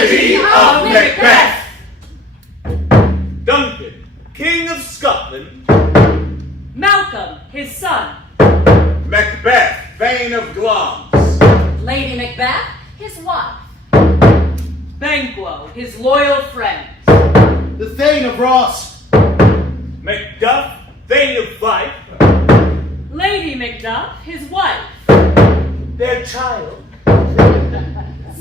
Tragedy of Macbeth. Duncan, King of Scotland. Malcolm, his son. Macbeth, Thane of Glamis. Lady Macbeth, his wife. Banquo, his loyal friend. The Thane of Ross. Macduff, Thane of Fife. Lady Macduff, his wife. Their child.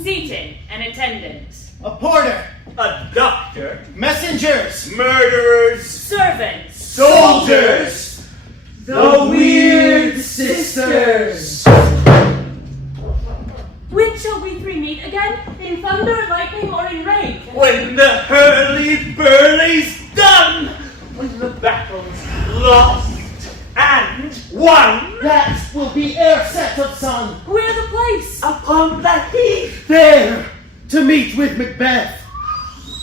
Seaton, an attendant. A porter. A doctor. Messengers. Murderers. Servants. Soldiers. The Weird Sisters. When shall we three meet again? In thunder, lightning, or in rain? When the hurly-burly's done. When the battle's lost and won. That will be ere set of sun. Where the place? Upon the heath. There, to meet with Macbeth.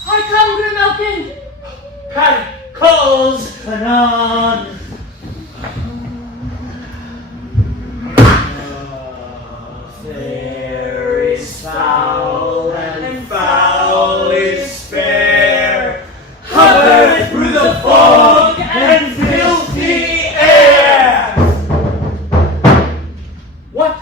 I come, Grimalkin. Paddy calls. Anon. Fair is foul, and foul is fair. Hovered through the fog and filthy air. What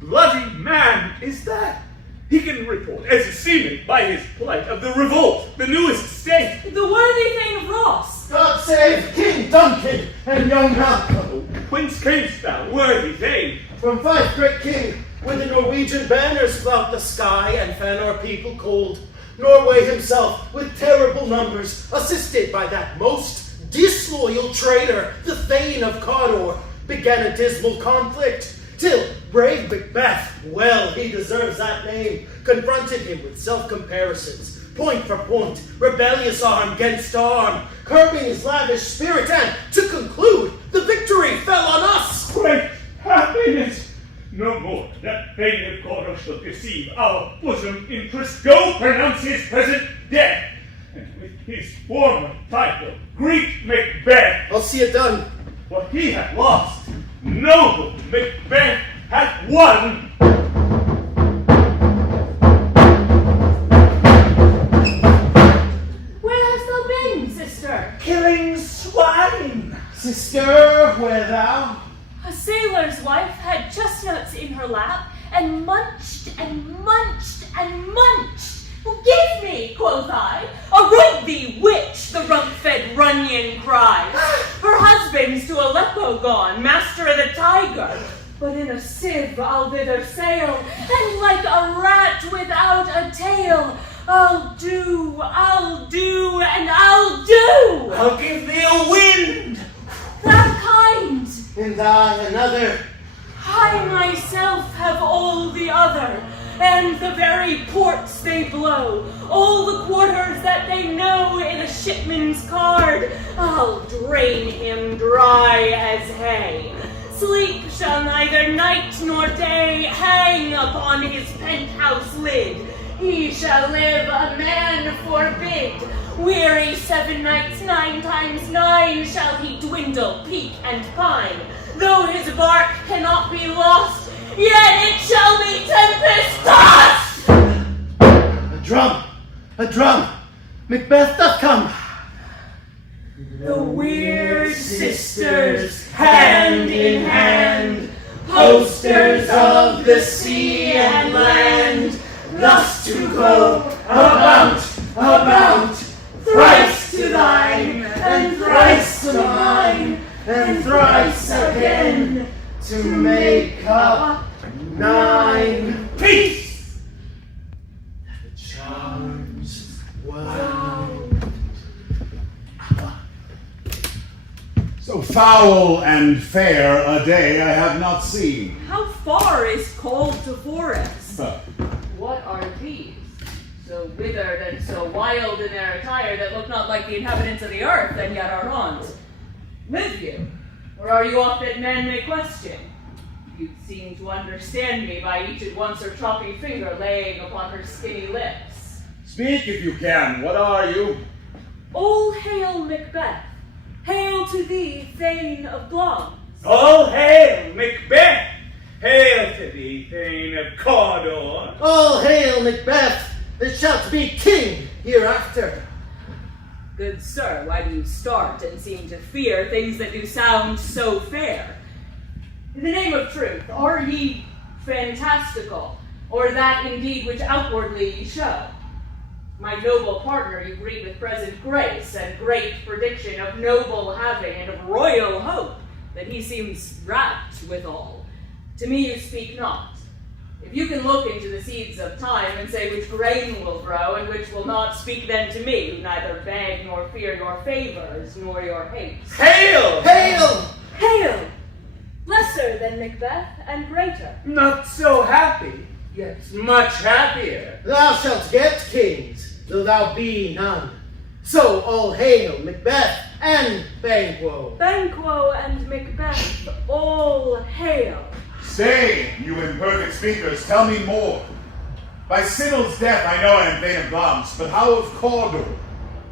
bloody man is that? He can report, as is seeming by his plight, of the revolt, the newest state. The worthy Thane of Ross. God save King Duncan and young Malcolm. Whence camest thou, worthy Thane? From Fife, great king, when the Norwegian banners flout the sky and fan our people cold. Norway himself, with terrible numbers, assisted by that most disloyal traitor, the Thane of Cawdor, began a dismal conflict, till brave Macbeth, well he deserves that name, confronted him with self-comparisons, point for point, rebellious arm against arm, curbing his lavish spirit, and, to conclude, the victory fell on us! Great happiness! No more that Thane of Cawdor shall deceive our bosom interest. Go pronounce his present death, and with his former title greet Macbeth. I'll see it done. What he hath lost, noble Macbeth hath won. Where hast thou been, sister? Killing swine. Sister, where thou? A sailor's wife had chestnuts in her lap, and munched and munched and munched. Give me, quoth I, aroint thee, witch, the rump-fed Runyon cried. Her husband's to Aleppo gone, master of the tiger. But in a sieve I'll thither sail, and like a rat without a tail, I'll do, and I'll do. I'll give thee a wind. That kind. And I another. I myself have all the other, and the very ports they blow, all the quarters that they know in a shipman's card. I'll drain him dry as hay. Sleep shall neither night nor day hang upon his penthouse lid. He shall live a man forbid. Weary 7 nights, 9 times 9 shall he dwindle, peak, and pine. Though his bark cannot be lost, yet it shall be tempest-tossed! A drum! A drum! Macbeth doth come! The Weird Sisters, hand in hand, posters of the sea and land, thus to go about, thrice to thine, and thrice to mine, And thrice again to make up 9. Peace! The charms wound. So foul and fair a day I have not seen. How far is called to forest? Huh. What are these? So withered and so wild in their attire that look not like the inhabitants of the earth, and yet are aunt. Live you? Or are you oft that men may question? You seem to understand me by each at once her choppy finger laying upon her skinny lips. Speak if you can. What are you? All hail Macbeth. Hail to thee, Thane of Glamis. All hail, Macbeth! Hail to thee, Thane of Cawdor! All hail Macbeth! that shalt be king hereafter. Good sir, why do you start and seem to fear things that do sound so fair? In the name of truth, are ye fantastical, or that indeed which outwardly ye show? My noble partner, you greet with present grace and great prediction of noble having and of royal hope, that he seems rapt withal. To me you speak not. If you can look into the seeds of time and say which grain will grow and which will not, speak then to me, who neither beg nor fear your favors nor your hates. Hail! Hail! Hail! Lesser than Macbeth and greater. Not so happy, yet much happier. Thou shalt get kings, though thou be none. So all hail Macbeth and Banquo. Banquo and Macbeth, all hail. Stay, you imperfect speakers, tell me more. By Sinel's death I know I am Thane of Glamis, but how of Cawdor?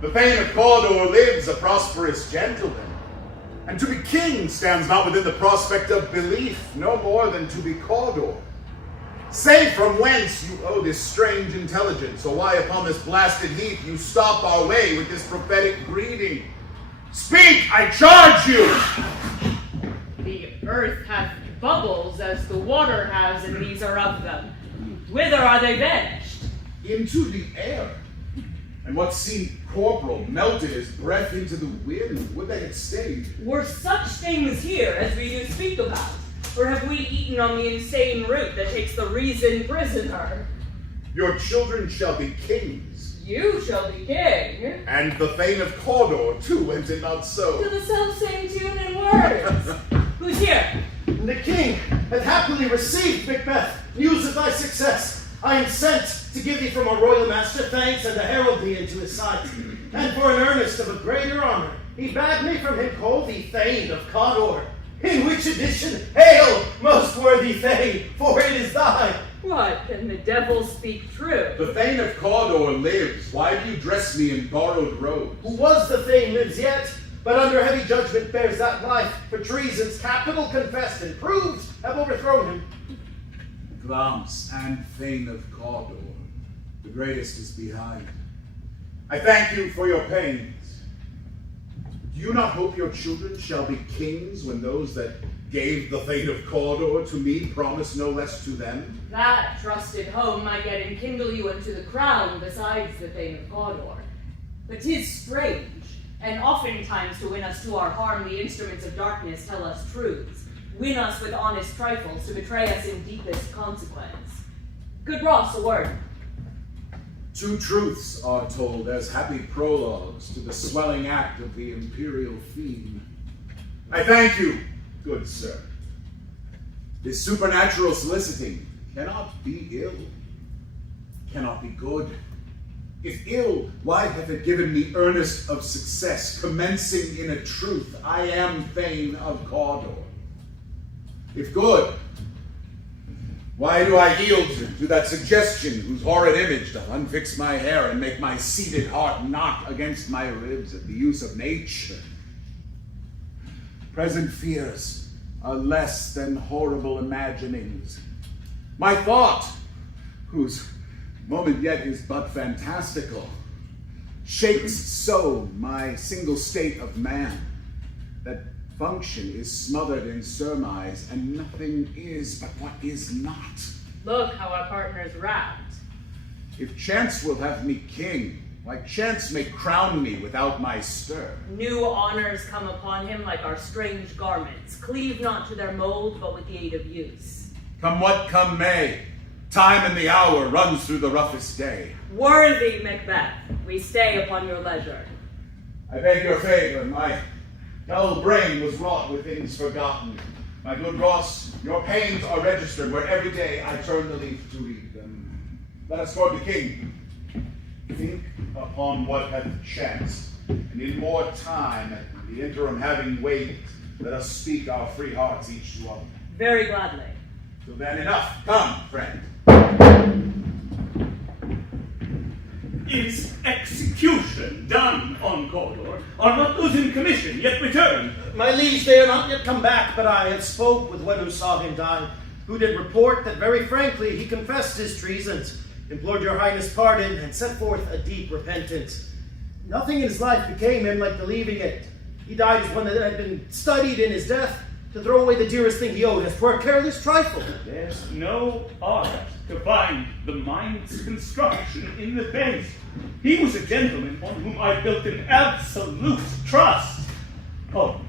The Thane of Cawdor lives a prosperous gentleman, and to be king stands not within the prospect of belief, no more than to be Cawdor. Say from whence you owe this strange intelligence, or why upon this blasted heath you stop our way with this prophetic greeting. Speak, I charge you! The earth hath bubbles as the water has, and these are of them. Whither are they vanished? Into the air. And what seemed corporal melted as breath into the wind. Would they had stayed? Were such things here as we do speak about? Or have we eaten on the insane root that takes the reason prisoner? Your children shall be kings. You shall be king. And the Thane of Cawdor, too, went it not so? To the self-same tune and words. Who's here? The king hath happily received, Macbeth, news of thy success. I am sent to give thee from our royal master thanks and to herald thee into his sight. And for an earnest of a greater honor, he bade me from him call thee Thane of Cawdor. In which edition, hail, most worthy Thane, for it is thine. What, can the devil speak true? The Thane of Cawdor lives. Why do you dress me in borrowed robes? Who was the Thane lives yet, but under heavy judgment bears that life, for treasons capital confessed and proved have overthrown him. Glamis and Thane of Cawdor, the greatest is behind. I thank you for your pains. Do you not hope your children shall be kings when those that gave the Thane of Cawdor to me promise no less to them? That trusted home might yet enkindle you unto the crown besides the Thane of Cawdor. But 'tis strange, and oftentimes to win us to our harm the instruments of darkness tell us truths, win us with honest trifles to betray us in deepest consequence. Good Ross, a word. Two truths are told as happy prologues to the swelling act of the imperial theme. I thank you, good sir. This supernatural soliciting cannot be ill, cannot be good. If ill, why hath it given me earnest of success, commencing in a truth, I am Thane of Cawdor? If good, why do I yield to that suggestion whose horrid image doth unfix my hair and make my seated heart knock against my ribs at the use of nature? Present fears are less than horrible imaginings. My thought, whose moment yet is but fantastical, shakes so my single state of man, that function is smothered in surmise, and nothing is but what is not. Look how our partner's wrapped. If chance will have me king, why chance may crown me without my stir. New honors come upon him like our strange garments, cleave not to their mold, but with the aid of use. Come what come may, time and the hour runs through the roughest day. Worthy Macbeth, we stay upon your leisure. I beg your favor, my dull brain was wrought with things forgotten. My good Ross, your pains are registered where every day I turn the leaf to read them. Let us court the king. Think upon what hath chanced, and in more time, at the interim having waited, let us speak our free hearts each to other. Very gladly. Till then, enough. Come, friend. Is execution done on Cawdor? Are not those in commission yet returned? My liege, they are not yet come back, but I have spoke with one who saw him die, who did report that very frankly he confessed his treasons. implored your highness pardon, and set forth a deep repentance. Nothing in his life became him like believing it. He died as one that had been studied in his death, to throw away the dearest thing he owed us for a careless trifle. There's no art to find the mind's construction in the face. He was a gentleman on whom I built an absolute trust. Oh,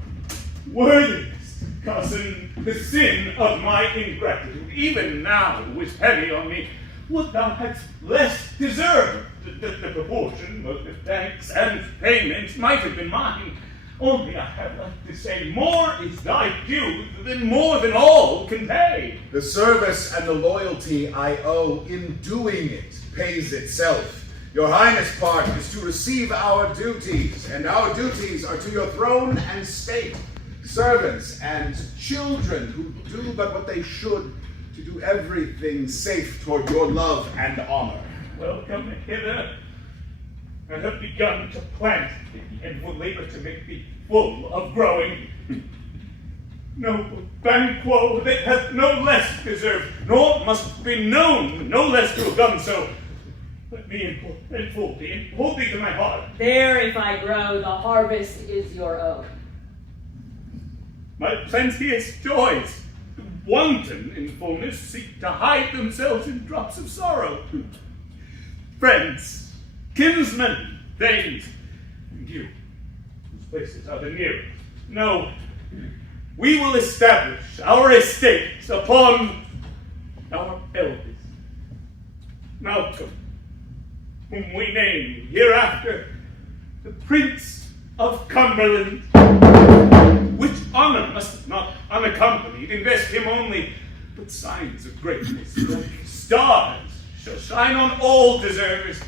worthiness, cousin, the sin of my ingratitude, even now is heavy on me. Would thou hadst less deserved the proportion of the thanks and payments might have been mine. Only I have like to say, more is thy due than more than all can pay. The service and the loyalty I owe in doing it pays itself. Your highness' part is to receive our duties, and our duties are to your throne and state, servants and children who do but what they should to do everything safe toward your love and honor. Welcome hither. I have begun to plant thee, and will labor to make thee full of growing. Noble Banquo that hath no less deserved, nor must be known no less to have done so. Let me enfold thee, and hold thee to my heart. There, if I grow, the harvest is your own. My plenteous joys, wanton in fullness, seek to hide themselves in drops of sorrow. Friends, kinsmen, thanes, and you, whose places are the nearest, know we will establish our estates upon our eldest, Malcolm, whom we name hereafter the Prince of Cumberland, which honor must not unaccompanied invest him only, but signs of greatness like stars shall shine on all deservers,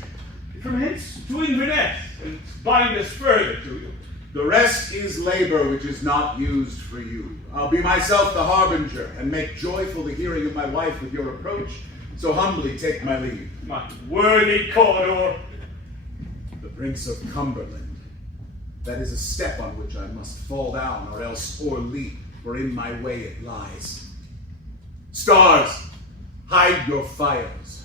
from hence to Inverness, and bind us further to you. The rest is labor which is not used for you. I'll be myself the harbinger, and make joyful the hearing of my wife with your approach, so humbly take my leave. My worthy Cawdor. The Prince of Cumberland. That is a step on which I must fall down, or else o'erleap, for in my way it lies. Stars, hide your fires.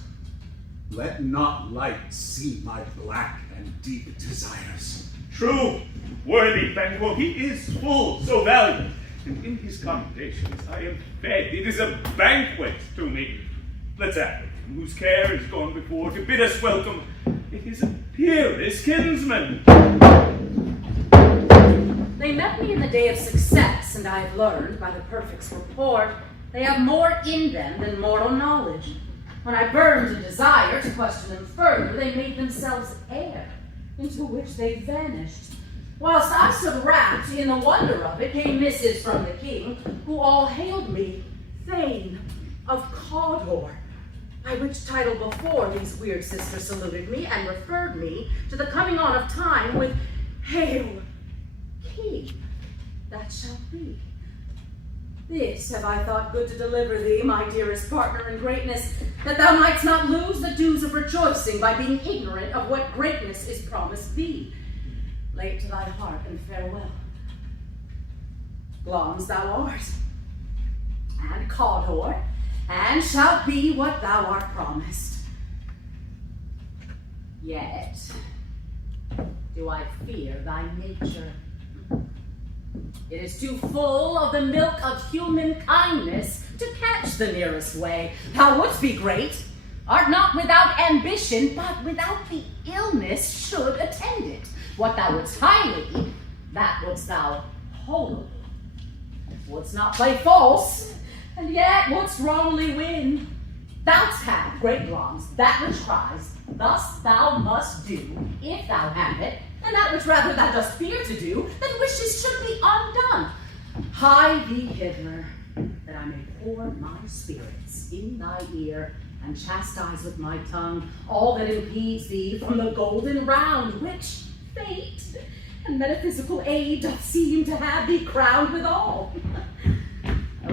Let not light see my black and deep desires. True, worthy Banquo, he is full so valiant, and in his commendations I am fed. It is a banquet to me. Let's have it, whose care is gone before to bid us welcome. It is a peerless kinsman. They met me in the day of success, and I have learned by the perfect's report they have more in them than mortal knowledge. When I burned a desire to question them further, they made themselves air, into which they vanished. Whilst I stood wrapped in the wonder of it, came missives from the king, who all hailed me Thane of Cawdor, by which title before these weird sisters saluted me and referred me to the coming on of time with Hail, King, that shall be. This have I thought good to deliver thee, my dearest partner in greatness, that thou mightst not lose the dues of rejoicing by being ignorant of what greatness is promised thee. Late to thy heart and farewell. Glamis thou art, and Cawdor, and shalt be what thou art promised. Yet do I fear thy nature. It is too full of the milk of human kindness to catch the nearest way. Thou wouldst be great, art not without ambition, but without the illness should attend it. What thou wouldst highly, that wouldst thou wholly. Wouldst not play false, and yet wouldst wrongly win. Thou'st have, great wrongs, that which cries, thus thou must do, if thou have it, and that which rather thou dost fear to do, than wishes should be undone. Hie thee hither, that I may pour my spirits in thy ear, and chastise with my tongue all that impedes thee from the golden round, which fate and metaphysical aid doth seem to have thee crowned withal.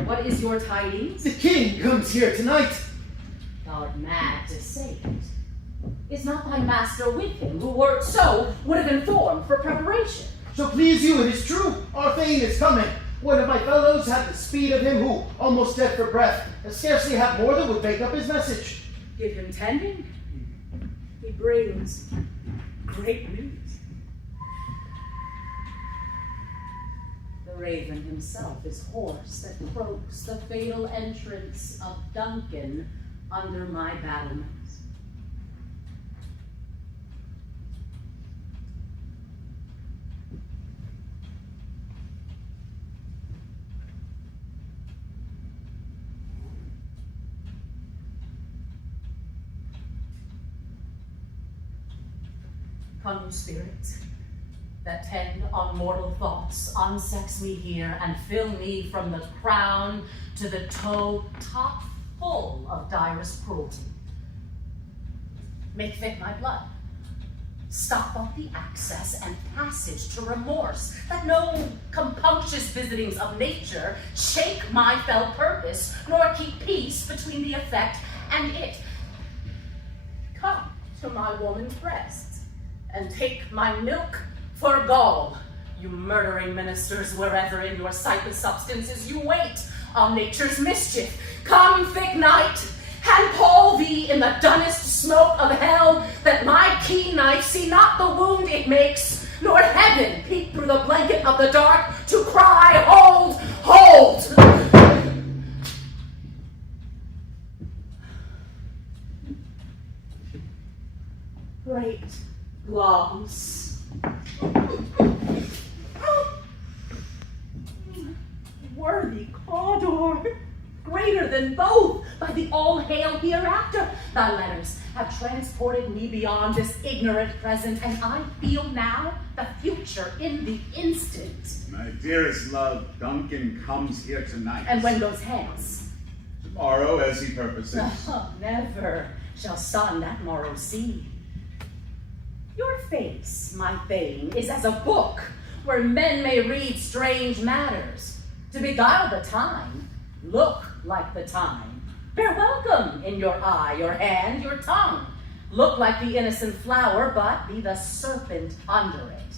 What is your tidings? The king comes here tonight. Thou art mad to say it. Is not thy master with him, who were so would have informed for preparation? So please you, it is true. Our Thane is coming. One of my fellows had the speed of him who, almost dead for breath, and scarcely have more than would make up his message. Give him tending, he brings great news. The raven himself is hoarse that croaks the fatal entrance of Duncan under my battlements. Come, you spirits, that tend on mortal thoughts, unsex me here and fill me from the crown to the toe, top full of direst cruelty. Make thick my blood. Stop up the access and passage to remorse, that no compunctious visitings of nature shake my fell purpose, nor keep peace between the effect and it. Come to my woman's breasts, and take my milk for gall, you murdering ministers, wherever in your sightless substances you wait on nature's mischief. Come, thick night, and pall thee in the dunnest smoke of hell, that my keen knife see not the wound it makes, nor heaven peep through the blanket of the dark to cry, hold, hold! Great lungs. Worthy Cawdor, greater than both, by the all-hail hereafter. Thy letters have transported me beyond this ignorant present, and I feel now the future in the instant. My dearest love, Duncan comes here tonight. And when goes hence? Tomorrow, as he purposes. Never shall sun that morrow see. Your face, my thane, is as a book where men may read strange matters. To beguile the time, look like the time. Bear welcome in your eye, your hand, your tongue. Look like the innocent flower, but be the serpent under it.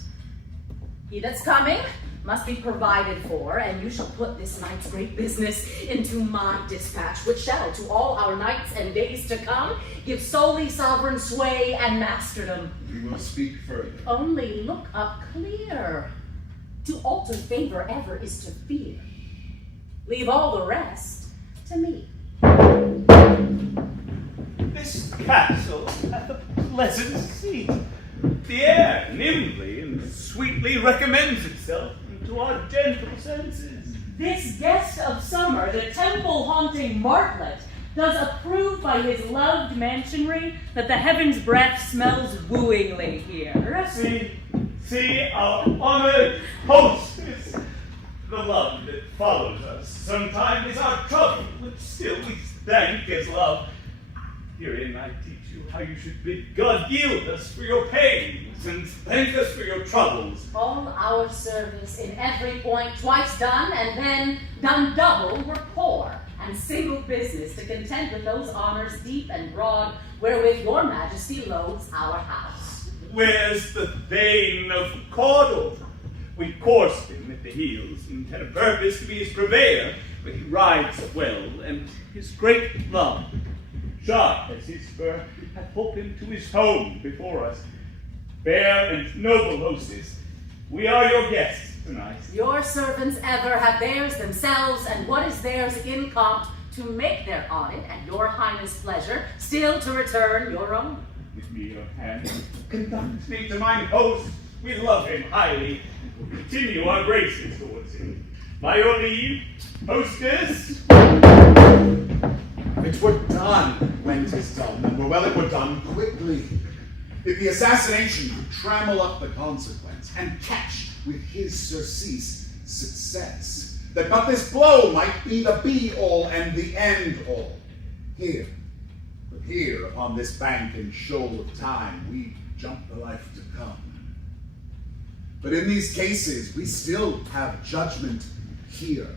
He that's coming must be provided for, and you shall put this night's great business into my dispatch, which shall to all our nights and days to come give solely sovereign sway and masterdom. We will speak further. Only look up clear. To alter favor ever is to fear. Leave all the rest to me. This castle hath a pleasant seat. The air nimbly and sweetly recommends itself to our gentle senses. This guest of summer, the temple-haunting martlet, does approve by his loved mansionry that the heaven's breath smells wooingly here. See our honored hostess. The love that follows us sometimes is our trouble, but still we thank as love. Herein I teach you how you should bid God yield us for your pains and thank us for your troubles. All our service in every point twice done, and then done double, were poor and single business to contend with those honors deep and broad wherewith your majesty loads our house. Where's the Thane of Cawdor? We coursed him at the heels and had a purpose to be his purveyor, but he rides well, and his great love, sharp as his spur, hath pulled him to his home before us. Fair and noble hostess, we are your guests tonight. Your servants ever have theirs themselves, and what is theirs incompt to make their audit at your highness' pleasure, still to return your own. Give me your hand. Conduct me to mine host. We love him highly, and will continue our graces towards him. By your leave, hostess. If it were done when 'tis done, and were well it were done quickly. If the assassination could trammel up the consequence, and catch with his surcease success, that but this blow might be the be-all and the end-all. Here, but here upon this bank and shoal of time, we jump the life to come. But in these cases, we still have judgment here,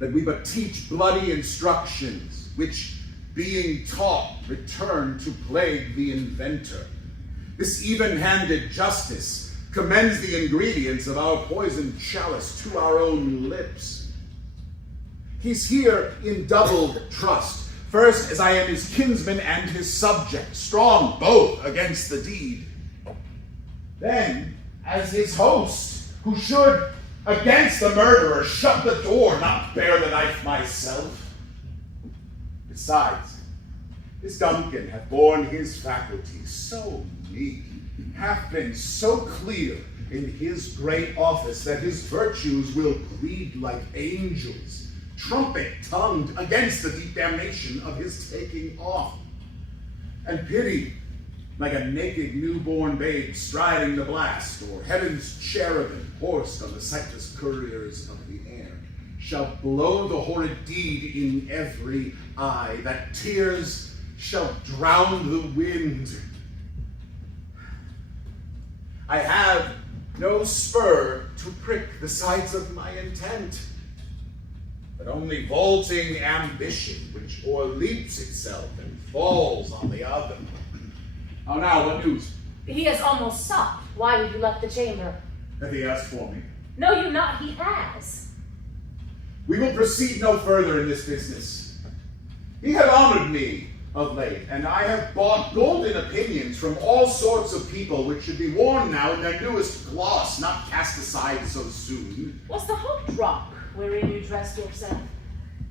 that we but teach bloody instructions, which, being taught, return to plague the inventor. This even-handed justice commends the ingredients of our poisoned chalice to our own lips. He's here in double trust, First, as I am his kinsman and his subject, strong both against the deed. Then, as his host, who should, against the murderer, shut the door, not bear the knife myself. Besides, this Duncan hath borne his faculties so meek, hath been so clear in his great office, that his virtues will plead like angels, trumpet-tongued against the deep damnation of his taking off, and pity, like a naked newborn babe striding the blast, or heaven's cherubim horsed on the sightless couriers of the air, shall blow the horrid deed in every eye, that tears shall drown the wind. I have no spur to prick the sides of my intent, but only vaulting ambition, which o'erleaps itself and falls on the other. How now, what news? He has almost stopped. Why have you left the chamber? Have he asked for me? No, you not. He has. We will proceed no further in this business. He hath honored me of late, and I have bought golden opinions from all sorts of people, which should be worn now in their newest gloss, not cast aside so soon. Was the hope drunk wherein you dressed yourself?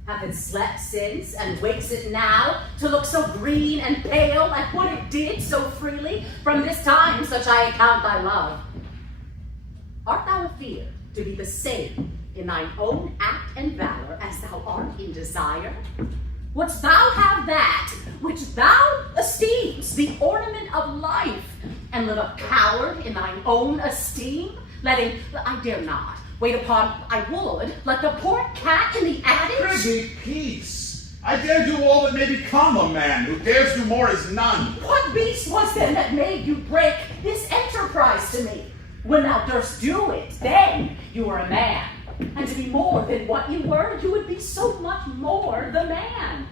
Hath it slept since, and wakes it now, to look so green and pale, like what it did so freely? From this time such I account thy love. Art thou afeard to be the same in thine own act and valor as thou art in desire? Wouldst thou have that which thou esteemest the ornament of life, and live a coward in thine own esteem, letting, I dare not, wait upon, I would, like the poor cat in the adage? Prithee, peace. I dare do all that may become a man, who dares do more is none. What beast was then that made you break this enterprise to me? When thou durst do it, then you were a man. And to be more than what you were, you would be so much more the man.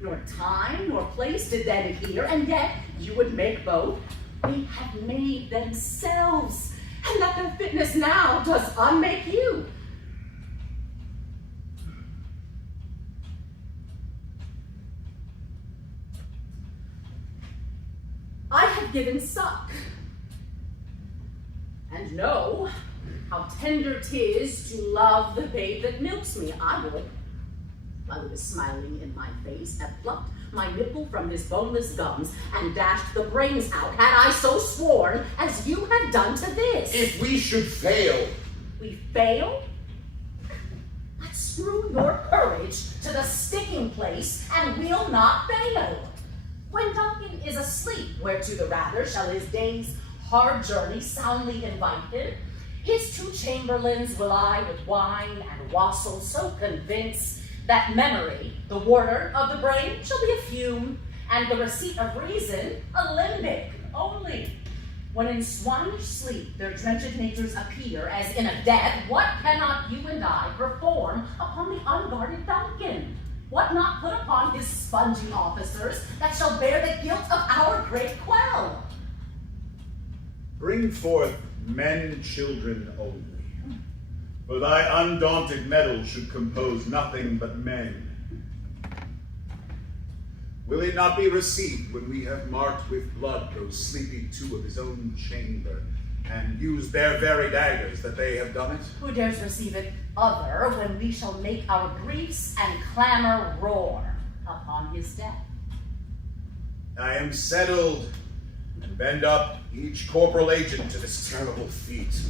Nor time nor place did then adhere, and yet you would make both. They have made themselves, and that their fitness now does unmake you. I have given suck, and know how tender 'tis to love the babe that milks me. I would, while it is smiling in my face, have plucked my nipple from his boneless gums and dashed the brains out, had I so sworn as you have done to this. If we should fail. We fail? Let's screw your courage to the sticking place, and we'll not fail. When Duncan is asleep, whereto the rather shall his day's hard journey soundly invite him, his two chamberlains will I with wine and wassail so convince that memory, the warder of the brain, shall be a fume, and the receipt of reason a limbic only. When in swinish sleep their drenched natures appear as in a death, what cannot you and I perform upon the unguarded Duncan? What not put upon his spongy officers that shall bear the guilt of our great quell? Bring forth men children only, for thy undaunted mettle should compose nothing but men. Will it not be received when we have marked with blood those sleepy two of his own chamber, and used their very daggers that they have done it? Who dares receive it other when we shall make our griefs and clamor roar upon his death? I am settled, and bend up each corporal agent to this terrible feat.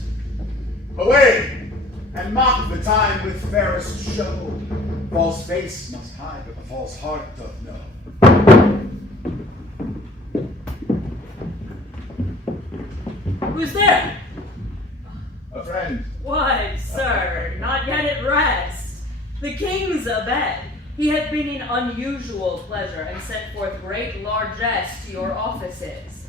Away, and mock the time with fairest show. False face must hide, but the false heart doth know. Who's there? A friend. Why, sir, not yet at rest. The king's abed. He hath been in unusual pleasure, and sent forth great largesse to your offices.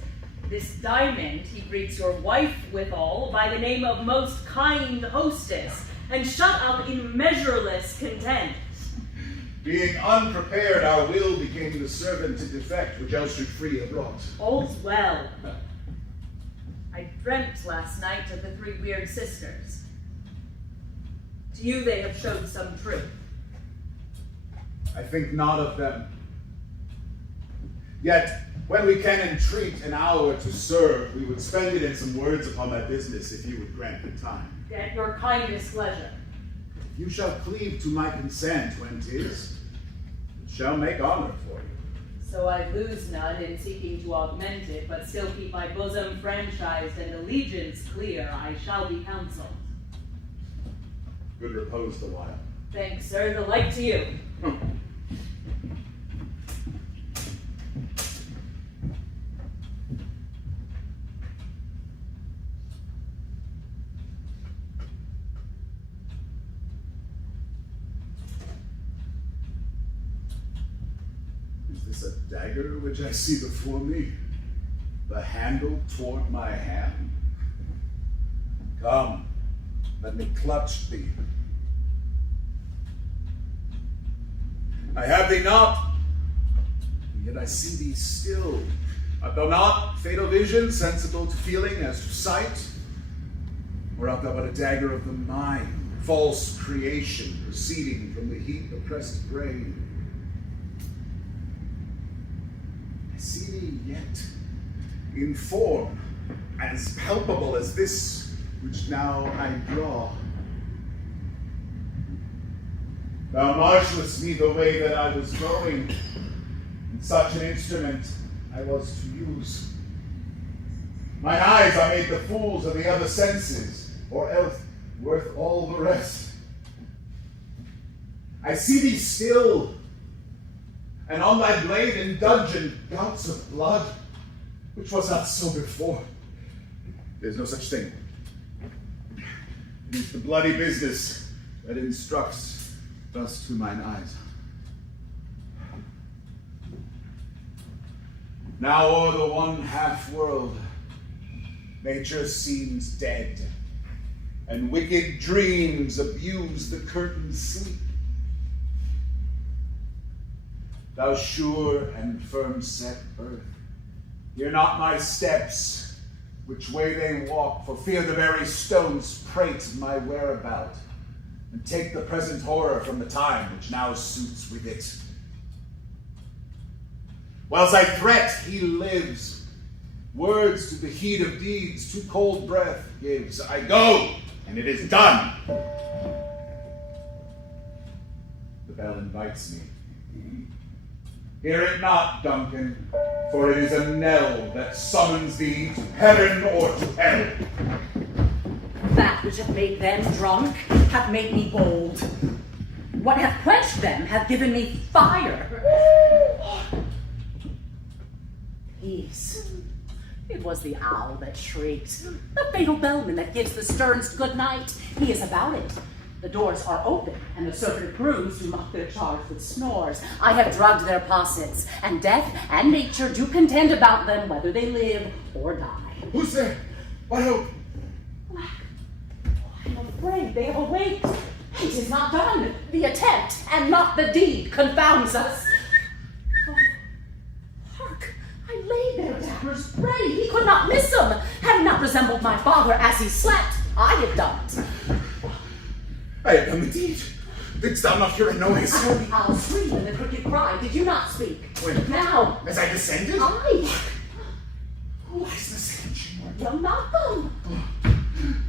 This diamond he greets your wife withal by the name of most kind hostess, and shut up in measureless content. Being unprepared, our will became the servant to defect, which else should free have wrought. All's well. I dreamt last night of the three weird sisters. To you they have showed some truth. I think not of them. Yet, when we can entreat an hour to serve, we would spend it in some words upon that business, if you would grant the time. At your kindest pleasure. You shall cleave to my consent when 'tis. It shall make honor for you. So I lose none in seeking to augment it, but still keep my bosom franchised and allegiance clear. I shall be counseled. Good repose the while. Thanks, sir. The like to you. Is this a dagger which I see before me? The handle toward my hand? Come, let me clutch thee. I have thee not, and yet I see thee still. Art thou not fatal vision, sensible to feeling as to sight? Or art thou but a dagger of the mind, false creation proceeding from the heat oppressed brain? I see thee yet, in form, as palpable as this which now I draw. Thou marshallest me the way that I was going, and such an instrument I was to use. Mine eyes I made the fools of the other senses, or else worth all the rest. I see thee still, and on thy blade in dungeon gouts of blood, which was not so before. There's no such thing. It is the bloody business that instructs thus to mine eyes. Now o'er the one half world, nature seems dead, and wicked dreams abuse the curtained sleep. Thou sure and firm set earth, hear not my steps, which way they walk, for fear the very stones prate my whereabout, and take the present horror from the time which now suits with it. Whilst I threat, he lives. Words to the heat of deeds, to cold breath gives. I go, and it is done. The bell invites me. Hear it not, Duncan, for it is a knell that summons thee to heaven or to hell. That which hath made them drunk hath made me bold. What hath quenched them hath given me fire. Peace. It was the owl that shrieked, the fatal bellman that gives the sterns good night. He is about it. The doors are open, and the serpent crews do mock their charge with snores. I have drugged their possets, and death and nature do contend about them, whether they live or die. Who's there? What hope? Black. I'm afraid they have awaked. It is not done. The attempt, and not the deed, confounds us. Oh, hark! I lay their daggers ready. He could not miss them. Had not resembled my father as he slept, I had done it. I have done the deed. Didst thou not hear a noise? I heard the owl scream and the cricket cry. Did you not speak? When? Now. As I descended? I. Who lies the same? Well, not them.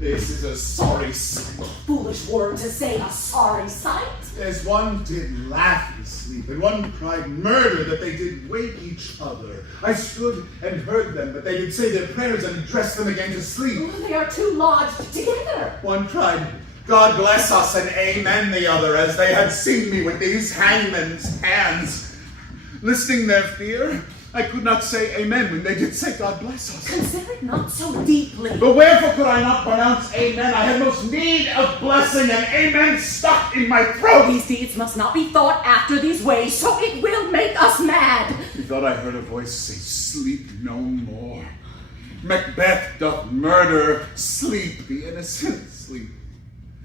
This is a sorry sight. Foolish word to say, a sorry sight. As one did laugh in sleep, and one cried murder, that they did wake each other. I stood and heard them, but they did say their prayers and dress them again to sleep. They are two lodged together. One cried, God bless us, and amen the other, as they had seen me with these hangman's hands. Listening their fear, I could not say amen when they did say God bless us. Consider it not so deeply. But wherefore could I not pronounce amen? I had most need of blessing, and amen stuck in my throat. These deeds must not be thought after these ways, so it will make us mad. Methought I heard a voice say, sleep no more. Macbeth doth murder, sleep the innocent, sleep.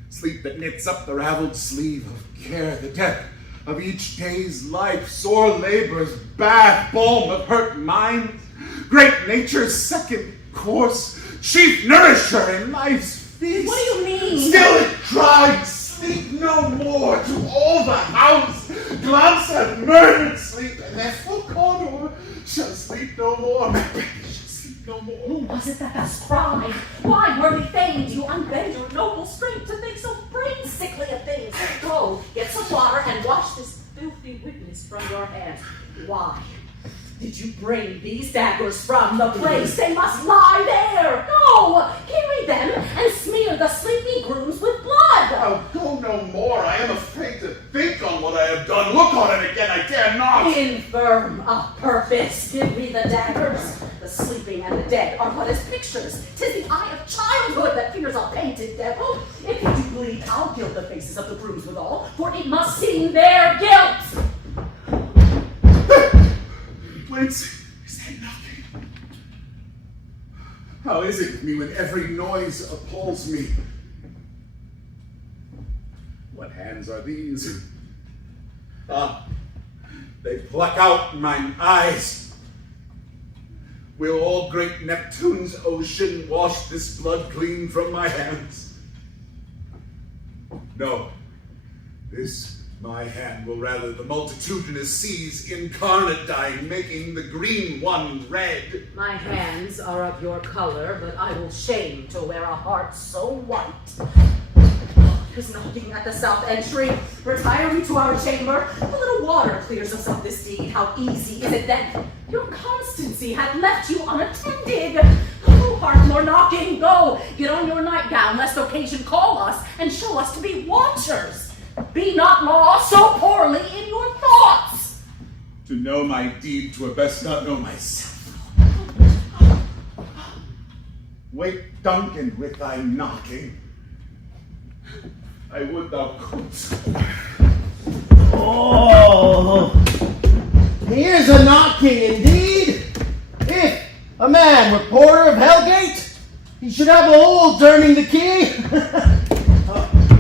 Sleep that knits up the raveled sleeve of care, the death of each day's life, sore labor's bath, balm of hurt minds, great nature's second course, chief nourisher in life's feast. What do you mean? Still it cried, sleep no more, to all the house glance at murdered sleep, and their full corridor shall sleep no more. Macbeth shall sleep no more. Who was it that thus cried? Why, worthy thanes, you unbend your noble strength to think so brain-sickly of things? Go, get some water and wash this filthy witness from your hands. Why did you bring these daggers from the place? They must lie there. Go, carry them and smear the sleepy grooms with blood. I'll go no more. I am afraid to think on what I have done. Look on it again. I dare not. Infirm of purpose, give me the daggers. The sleeping and the dead are but as pictures. 'Tis the eye of childhood that fears a painted devil. If you do bleed, I'll gild the faces of the grooms withal, for it must seem their guilt. Whence is that knocking? How is it with me when every noise appalls me? What hands are these? They pluck out mine eyes. Will all great Neptune's ocean wash this blood clean from my hands? No, this my hand will rather the multitudinous seas incarnadine, making the green one red. My hands are of your color, but I will shame to wear a heart so white. Is knocking at the south entry. Retire we to our chamber. A little water clears us of this deed. How easy is it then? Your constancy hath left you unattended. No heart more knocking. Go, get on your nightgown, lest occasion call us and show us to be watchers. Be not lost so poorly in your thoughts. To know my deed, 'twere best not know myself. Wake Duncan with thy knocking. I would thou couldst. Oh, here's a knocking indeed. If a man were porter of Hellgate, he should have a hole turning the key.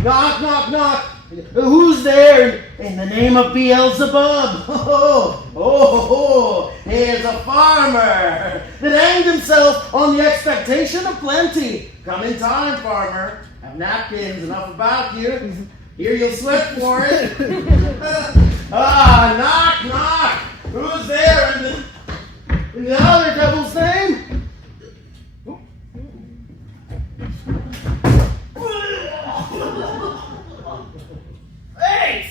Knock, knock, knock. Who's there in the name of Beelzebub? Here's a farmer that hanged himself on the expectation of plenty. Come in time, farmer. Have napkins enough about you. Here you'll sweat for it. Knock, knock. Who's there in the other devil's name? Hey!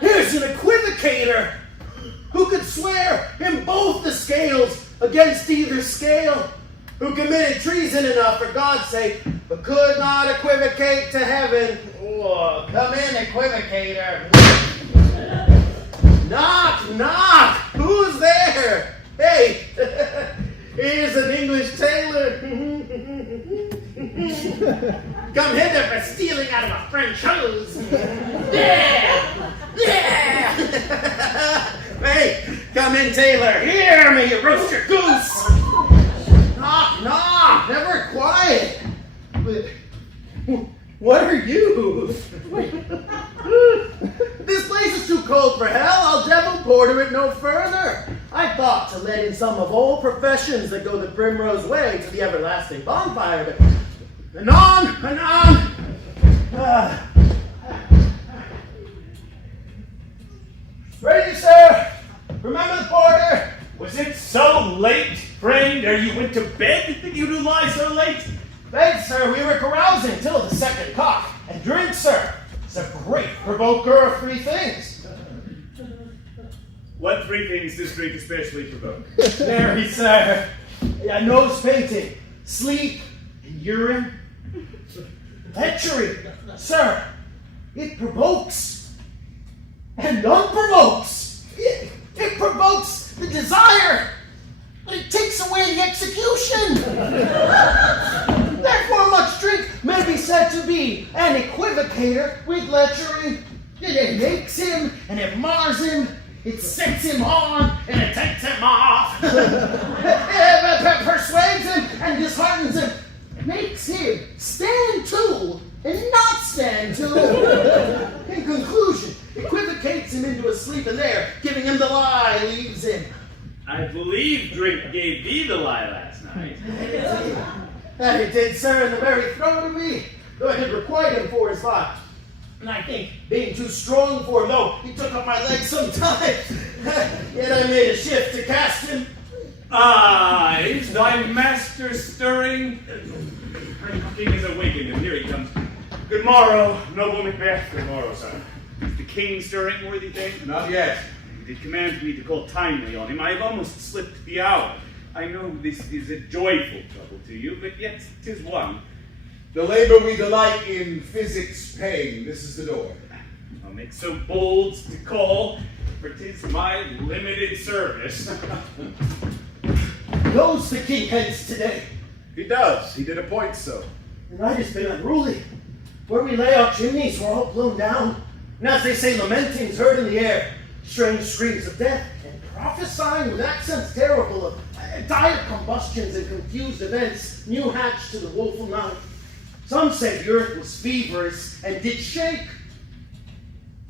Here's an equivocator who could swear in both the scales against either scale, who committed treason enough for God's sake, but could not equivocate to heaven. Come in, equivocator. Knock, knock. Who's there? Hey, here's an English tailor. Come hither for stealing out of a French hose. Yeah! Yeah! Hey, come in, tailor. Here, may you roast your goose. Knock, knock. Never quiet. What are you? This place is too cold for hell. I'll devil porter it no further. I thought to let in some of all professions that go the primrose way to the everlasting bonfire, but anon, anon. Ready, sir? Remember the porter? Was it so late, friend, ere you went to bed, that you do lie so late? Bed, sir, we were carousing till the second cock. And drink, sir, is a great provoker of three things. What three things does drink especially provoke? Mary, sir. Nose painting, sleep, and urine. Lechery, sir. It provokes and unprovokes. It provokes the desire, but it takes away the execution. Therefore, much drink may be said to be an equivocator with lechery. It makes him, and it mars him. It sets him on, and it takes him off. It persuades him and disheartens him. It makes him stand to and not stand to. In conclusion, equivocates him into a sleep, and there, giving him the lie, leaves him. I believe drink gave thee the lie last night. And it did, sir, in the very throat of me, though I did requite him for his lie. And I think being too strong for him, though he took up my legs sometimes, yet I made a shift to cast him. Ah, is thy master stirring? Our king is awakened, and here he comes. Good morrow, noble Macbeth. Good morrow, sir. Is the king stirring, worthy dame? Not yet. He did command me to call timely on him. I have almost slipped the hour. I know this is a joyful trouble to you, but yet 'tis one. The labor we delight in physics pain. This is the door. I'll make so bold to call, for 'tis my limited service. Knows the king hence today. He does. He did appoint so. The night has been unruly. Where we lay our chimneys were all blown down. And as they say, lamentings heard in the air, strange screams of death, and prophesying with accents terrible of dire combustions and confused events, new hatched to the woeful night. Some say the earth was feverish and did shake.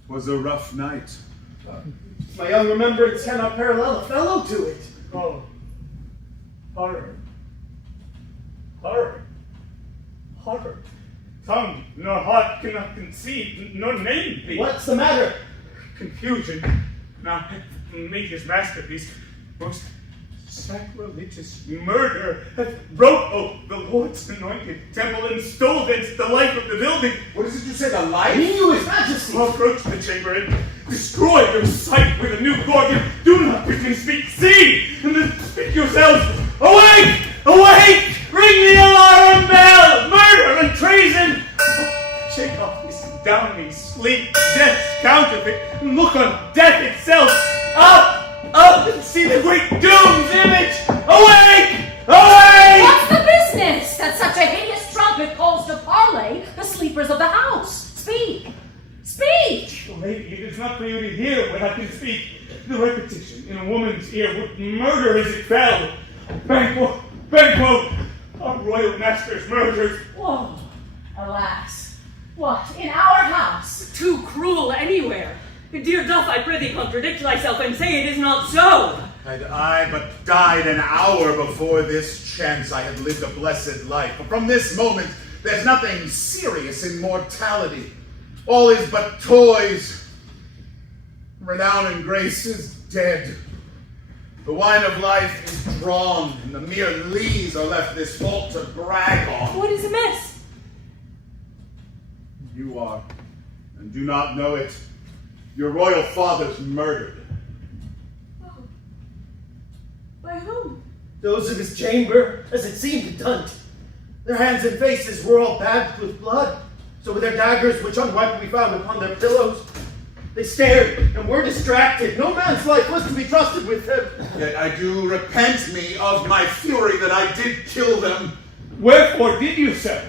'Twas a rough night. My young remembrance cannot parallel a fellow to it. Oh, horror. Horror. Horror. Tongue nor heart cannot conceive, nor name thee. What's the matter? Confusion. Now, made his masterpiece, most sacrilegious murder, hath broke the Lord's anointed temple and stole thence the life of the building. What is it you say, the light? Me, you, his majesty. Approach the chamber and destroy your sight with a new gorgon. Do not quickly speak. See, and then speak yourselves. Awake! Awake! Ring the alarm bell! Murder and treason! Oh, shake off this downy sleep, death's counterfeit, and look on death itself. Up! Up and see the great doom's image! Awake! Awake! What's the business that such a hideous trumpet calls to parley the sleepers of the house? Speak! Speak! Lady, it is not for you to hear what I can speak. The repetition in a woman's ear would murder as it fell. Banquo! Banquo! Our royal master's murdered. Whoa! Alas! What, in our house? Too cruel anywhere. Dear, doth I prithee contradict thyself and say it is not so? Had I but died an hour before this chance, I had lived a blessed life. But from this moment, there's nothing serious in mortality. All is but toys. Renown and grace is dead. The wine of life is drawn, and the mere lees are left this vault to brag on. What is amiss? You are, and do not know it. Your royal father's murdered. Oh. By whom? Those of his chamber, as it seemed, done. Their hands and faces were all bagged with blood. So with their daggers, which unwiped we found upon their pillows, they stared and were distracted. No man's life was to be trusted with them. Yet I do repent me of my fury that I did kill them. Wherefore did you, sir?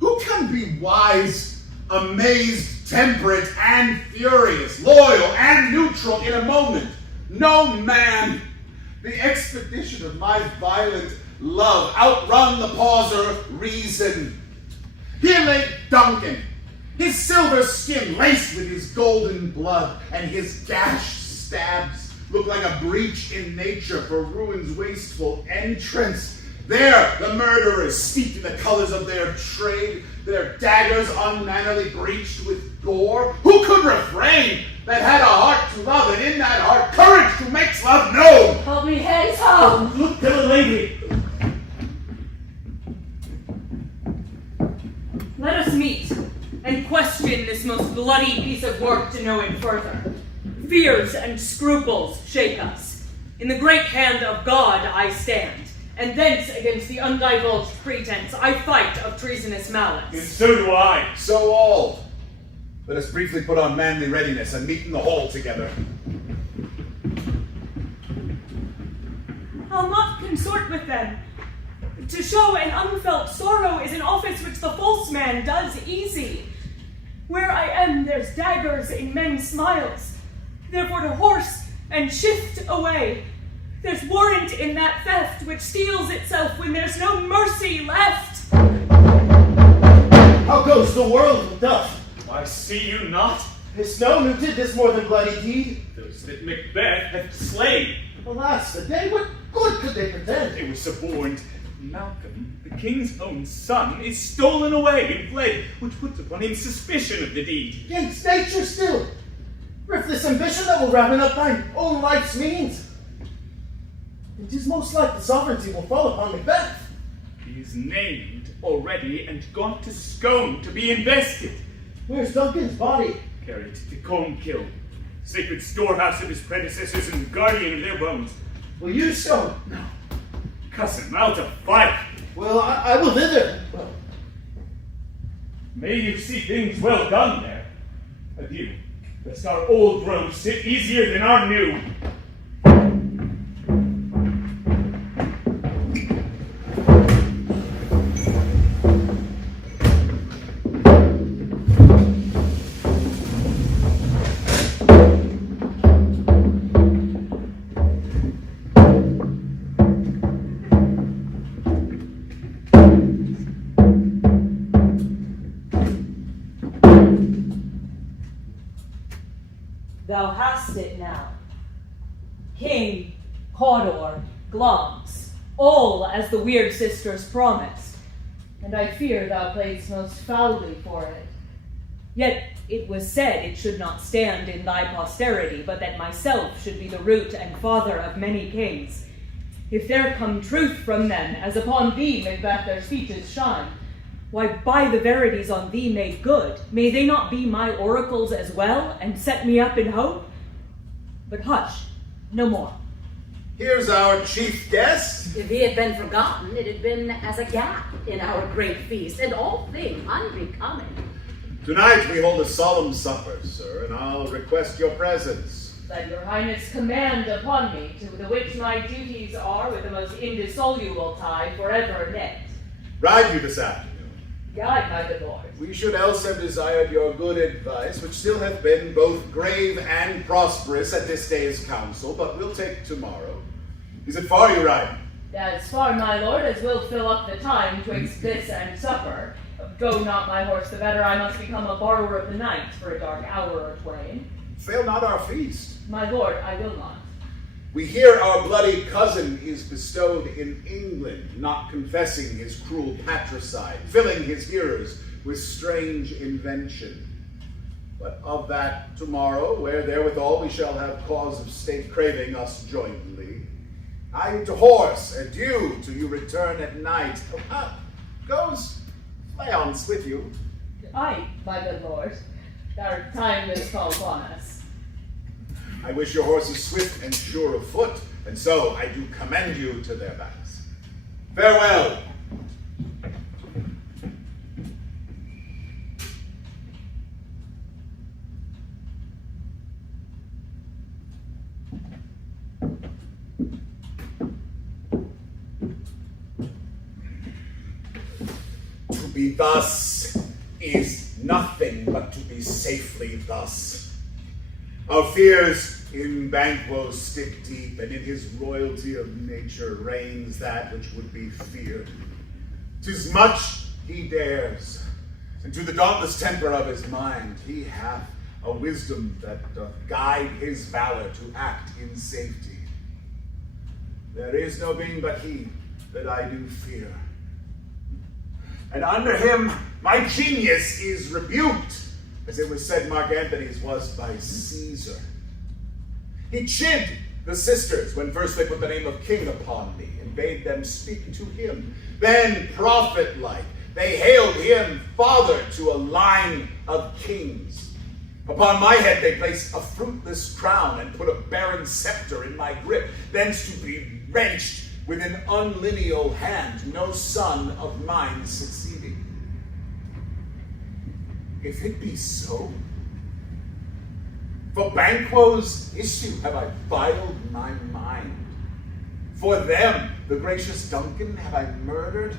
Who can be wise, amazed, temperate, and furious, loyal and neutral in a moment? No man. The expedition of my violent love outrun the pauser reason. Here lay Duncan, his silver skin laced with his golden blood, and his gashed stabs look like a breach in nature for ruin's wasteful entrance. There, the murderers, steeped in the colors of their trade, their daggers unmannerly breached with gore. Who could refrain that had a heart to love, and in that heart courage who makes love known? Help me hence home! Look to the lady. Let us meet and question this most bloody piece of work to know it further. Fears and scruples shake us. In the great hand of God I stand, and thence against the undivulged pretense I fight of treasonous And malice. so do I. So all. Let us briefly put on manly readiness and meet in the hall together. I'll not consort with them. To show an unfelt sorrow is an office which the false man does easy. Where I am, there's daggers in men's smiles. Therefore to horse and shift away. There's warrant in that theft which steals itself when there's no mercy left. How goes the world with doth? I see you not. It's known who did this more than bloody deed. Those that Macbeth hath slain. Alas, the day, what good could they pretend? They were suborned, Malcolm, the king's own son, is stolen away and fled, which puts upon him suspicion of the deed. Against nature still, ruthless ambition that will raven up thine own life's means. It is most like the sovereignty will fall upon Macbeth. He is named already and gone to Scone to be invested. Where's Duncan's body? Carried to Colmkill, sacred storehouse of his predecessors and guardian of their bones. Will you Scone? No. Cousin, I'll to fight. Well, I will thither. Well, may you see things well done there. Adieu, lest our old road sit easier than our new. Thou hast it now. King, Cawdor, Glums, all as the weird sisters promised, and I fear thou playedst most foully for it. Yet it was said it should not stand in thy posterity, but that myself should be the root and father of many kings. If there come truth from them, as upon thee, Macbeth, their speeches shine, why, by the verities on thee made good, may they not be my oracles as well, and set me up in hope? But hush, no more. Here's our chief guest. If he had been forgotten, it had been as a gap in our great feast, and all thing unbecoming. Tonight we hold a solemn supper, sir, and I'll request your presence. Let your highness command upon me, to the which my duties are with the most indissoluble tie forever knit. Ride you this afternoon. Guide, my good lord. We should else have desired your good advice, which still hath been both grave and prosperous at this day's council, but we'll take tomorrow. Is it far you ride? As far, my lord, as will fill up the time twixt this and supper. Go not my horse, the better I must become a borrower of the night for a dark hour or twain. Fail not our feast. My lord, I will not. We hear our bloody cousin is bestowed in England, not confessing his cruel patricide, filling his hearers with strange invention. But of that tomorrow, where therewithal we shall have cause of state craving us jointly. I to horse, adieu till you return at night. Goes Fleance with you. Aye, my good lord. Our time does call upon us. I wish your horses swift and sure of foot, and so I do commend you to their backs. Farewell. To be thus is nothing but to be safely thus. Our fears in Banquo stick deep, and in his royalty of nature reigns that which would be feared. 'Tis much he dares, and to the dauntless temper of his mind he hath a wisdom that doth guide his valor to act in safety. There is no being but he that I do fear. And under him my genius is rebuked, as it was said Mark Antony's was by Caesar. He chid the sisters when first they put the name of king upon me, and bade them speak to him. Then, prophet-like, they hailed him father to a line of kings. Upon my head they placed a fruitless crown, and put a barren scepter in my grip, thence to be wrenched with an unlineal hand, no son of mine succeeding. If it be so, for Banquo's issue have I filed my mind. For them, the gracious Duncan, have I murdered?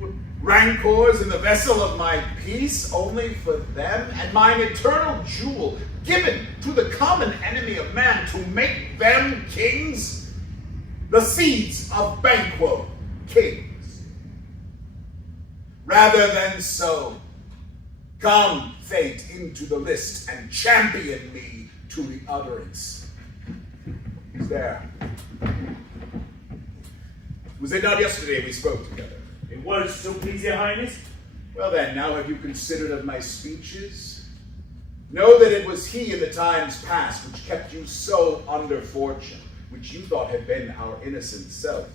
Put rancors in the vessel of my peace only for them, and mine eternal jewel given to the common enemy of man to make them kings? The seeds of Banquo, kings. Rather than so, come, fate, into the list, and champion me to the utterance. He's there. Was it not yesterday we spoke together? It was, so please your highness. Well then, now have you considered of my speeches? Know that it was he in the times past which kept you so under fortune, which you thought had been our innocent self.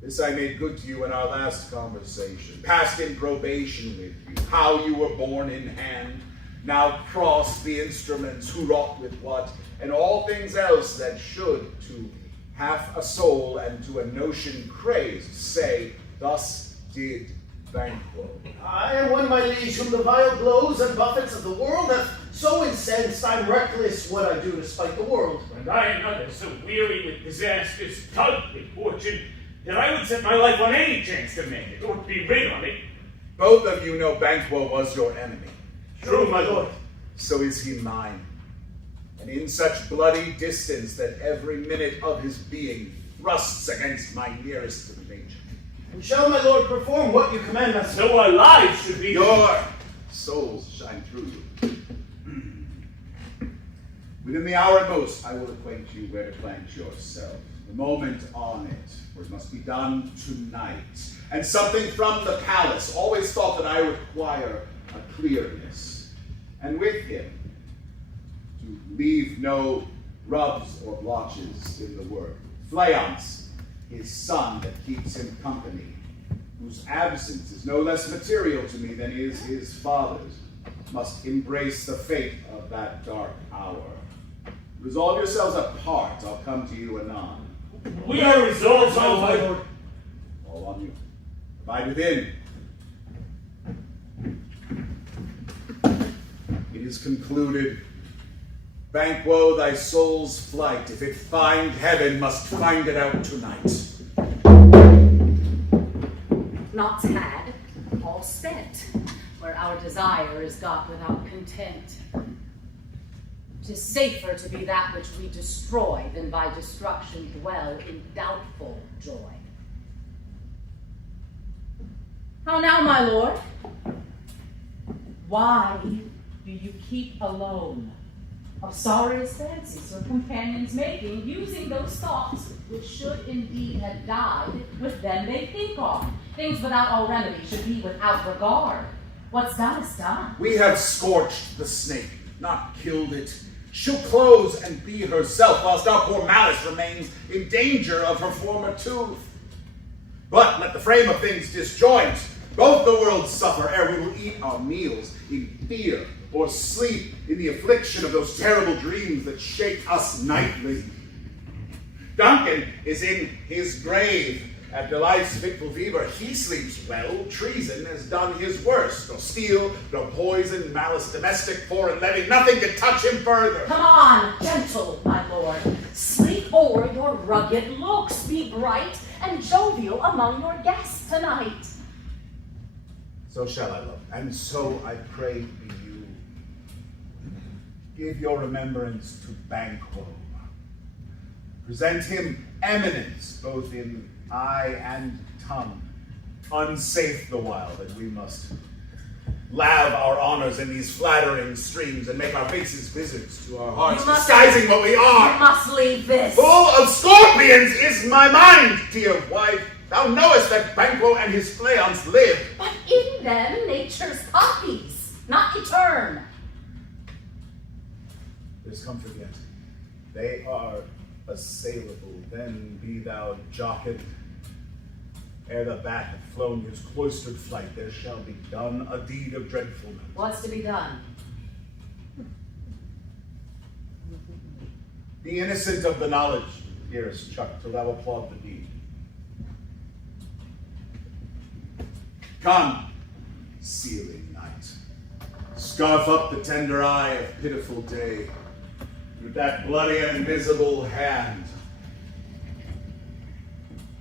This I made good to you in our last conversation, passed in probation with you, how you were born in hand, now crossed the instruments, who wrought with what, and all things else that should, to half a soul and to a notion crazed, say, thus did Banquo. I am one, my liege, whom the vile blows and buffets of the world hath so incensed, I'm reckless what I do to spite the world. And I another, so weary with disasters, tugged with fortune, that I would set my life on any chance to mend it, or to be rid on it. Both of you know Banquo was your enemy. True, my lord. So is he mine. And in such bloody distance that every minute of his being thrusts against my nearest of nature. And shall my lord perform what you command us? So our lives should be... Your souls shine through you. Within the hour at most, I will acquaint you where to plant yourself. The moment on it, for it must be done tonight. And something from the palace. Always thought that I require a clearness. And with him, to leave no rubs or blotches in the work. Fleance, his son that keeps him company, whose absence is no less material to me than is his father's, must embrace the fate of that dark hour. Resolve yourselves apart. I'll come to you anon. We are resolved, my lord. All on you. Abide within. It is concluded. Banquo, thy soul's flight, if it find heaven, must find it out tonight. Not had, all spent, where our desire is got without content. 'Tis safer to be that which we destroy than by destruction dwell in doubtful joy. How now, my lord? Why do you keep alone? Of sorriest fancies or companions making, using those thoughts which should indeed have died with them they think on. Things without all remedy should be without regard. What's done is done. We have scorched the snake, not killed it. She'll close and be herself, whilst our poor Malice remains in danger of her former tooth. But let the frame of things disjoint. Both the worlds suffer ere we will eat our meals in fear or sleep in the affliction of those terrible dreams that shake us nightly. Duncan is in his grave at Delight's fitful fever. He sleeps well. Treason has done his worst. No steel, no poison, malice domestic, foreign letting, nothing to touch him further. Come on, gentle, my lord. Sleep o'er your rugged looks. Be bright and jovial among your guests tonight. So shall I, love, and so I pray be you. Give your remembrance to Banquo. Present him eminence, both in eye and tongue. Unsafe the while that we must lave our honors in these flattering streams and make our faces visits to our hearts, disguising what we are. You must leave this. Full of scorpions is my mind, dear wife. Thou knowest that Banquo and his Fleance live. But in them nature's copies, not etern. There's comfort yet. They are assailable. Then be thou jocund. Ere the bat hath flown his cloistered flight, there shall be done a deed of dreadfulness. What's to be done? Be innocent of the knowledge, dearest Chuck, till thou applaud the deed. Come, sealing night. Scarf up the tender eye of pitiful day with that bloody and invisible hand.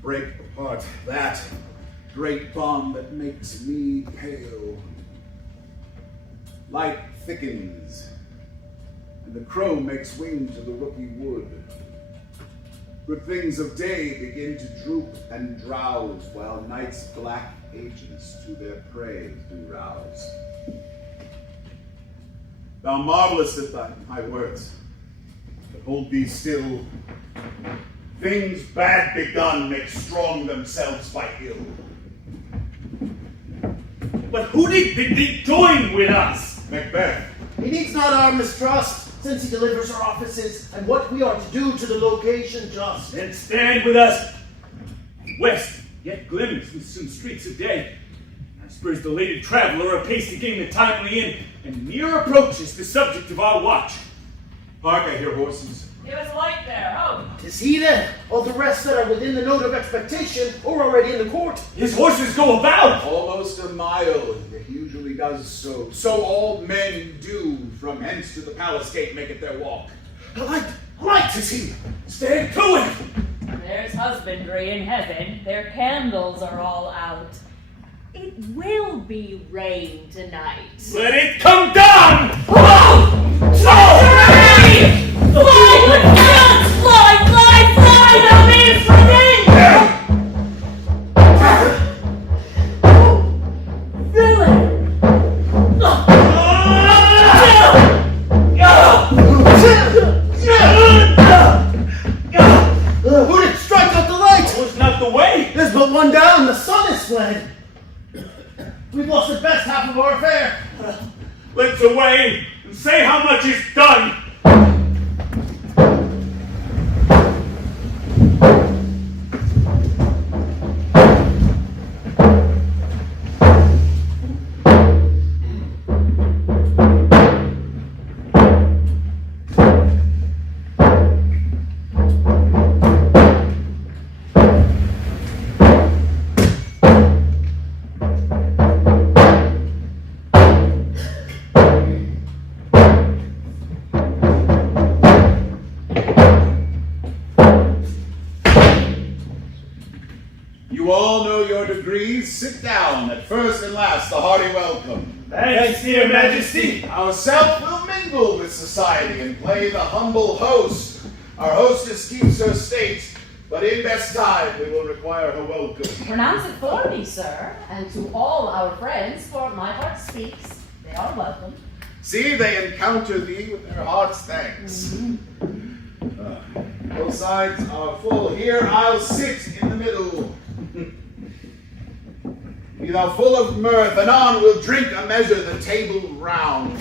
Break apart that great bond that makes me pale. Light thickens, and the crow makes wing to the rooky wood. Good things of day begin to droop and drowse, while night's black agents to their prey do rouse. Thou marvelest at my words, but hold thee still, Things bad begun make strong themselves by ill. But who did join with us? Macbeth. He needs not our mistrust, since he delivers our offices, and what we are to do to the location just. Then stand with us. West, yet glimmers with some streaks of day. Now spurs the lated traveler apace to gain the timely inn, and near approaches the subject of our watch. Hark, I hear horses. Give us light there, oh. Tis he then, all the rest that are within the note of expectation, or already in the court. His horses go about. Almost a mile, it usually does so. So all men do, from hence to the palace gate make it their walk. A light, tis he. Stand to it. There's husbandry in heaven. Their candles are all out. It will be rain tonight. Let it come down. Fly with guns! Fly! The man's within! Villain! Who did strike out the light? Was not the way. There's but one down, the sun is fled. We've lost the best half of our affair. Let's away and say how much is done. You all know your degrees. Sit down. At first and last, a hearty welcome. Thanks, dear Majesty. Ourself will mingle with society and play the humble host. Our hostess keeps her state, but in best time we will require her welcome. Pronounce it for me, sir, and to all our friends, for my heart speaks. They are welcome. See, they encounter thee with their heart's thanks. Both sides are full. Here I'll sit in the middle. Be thou full of mirth, anon we'll drink a measure the table round.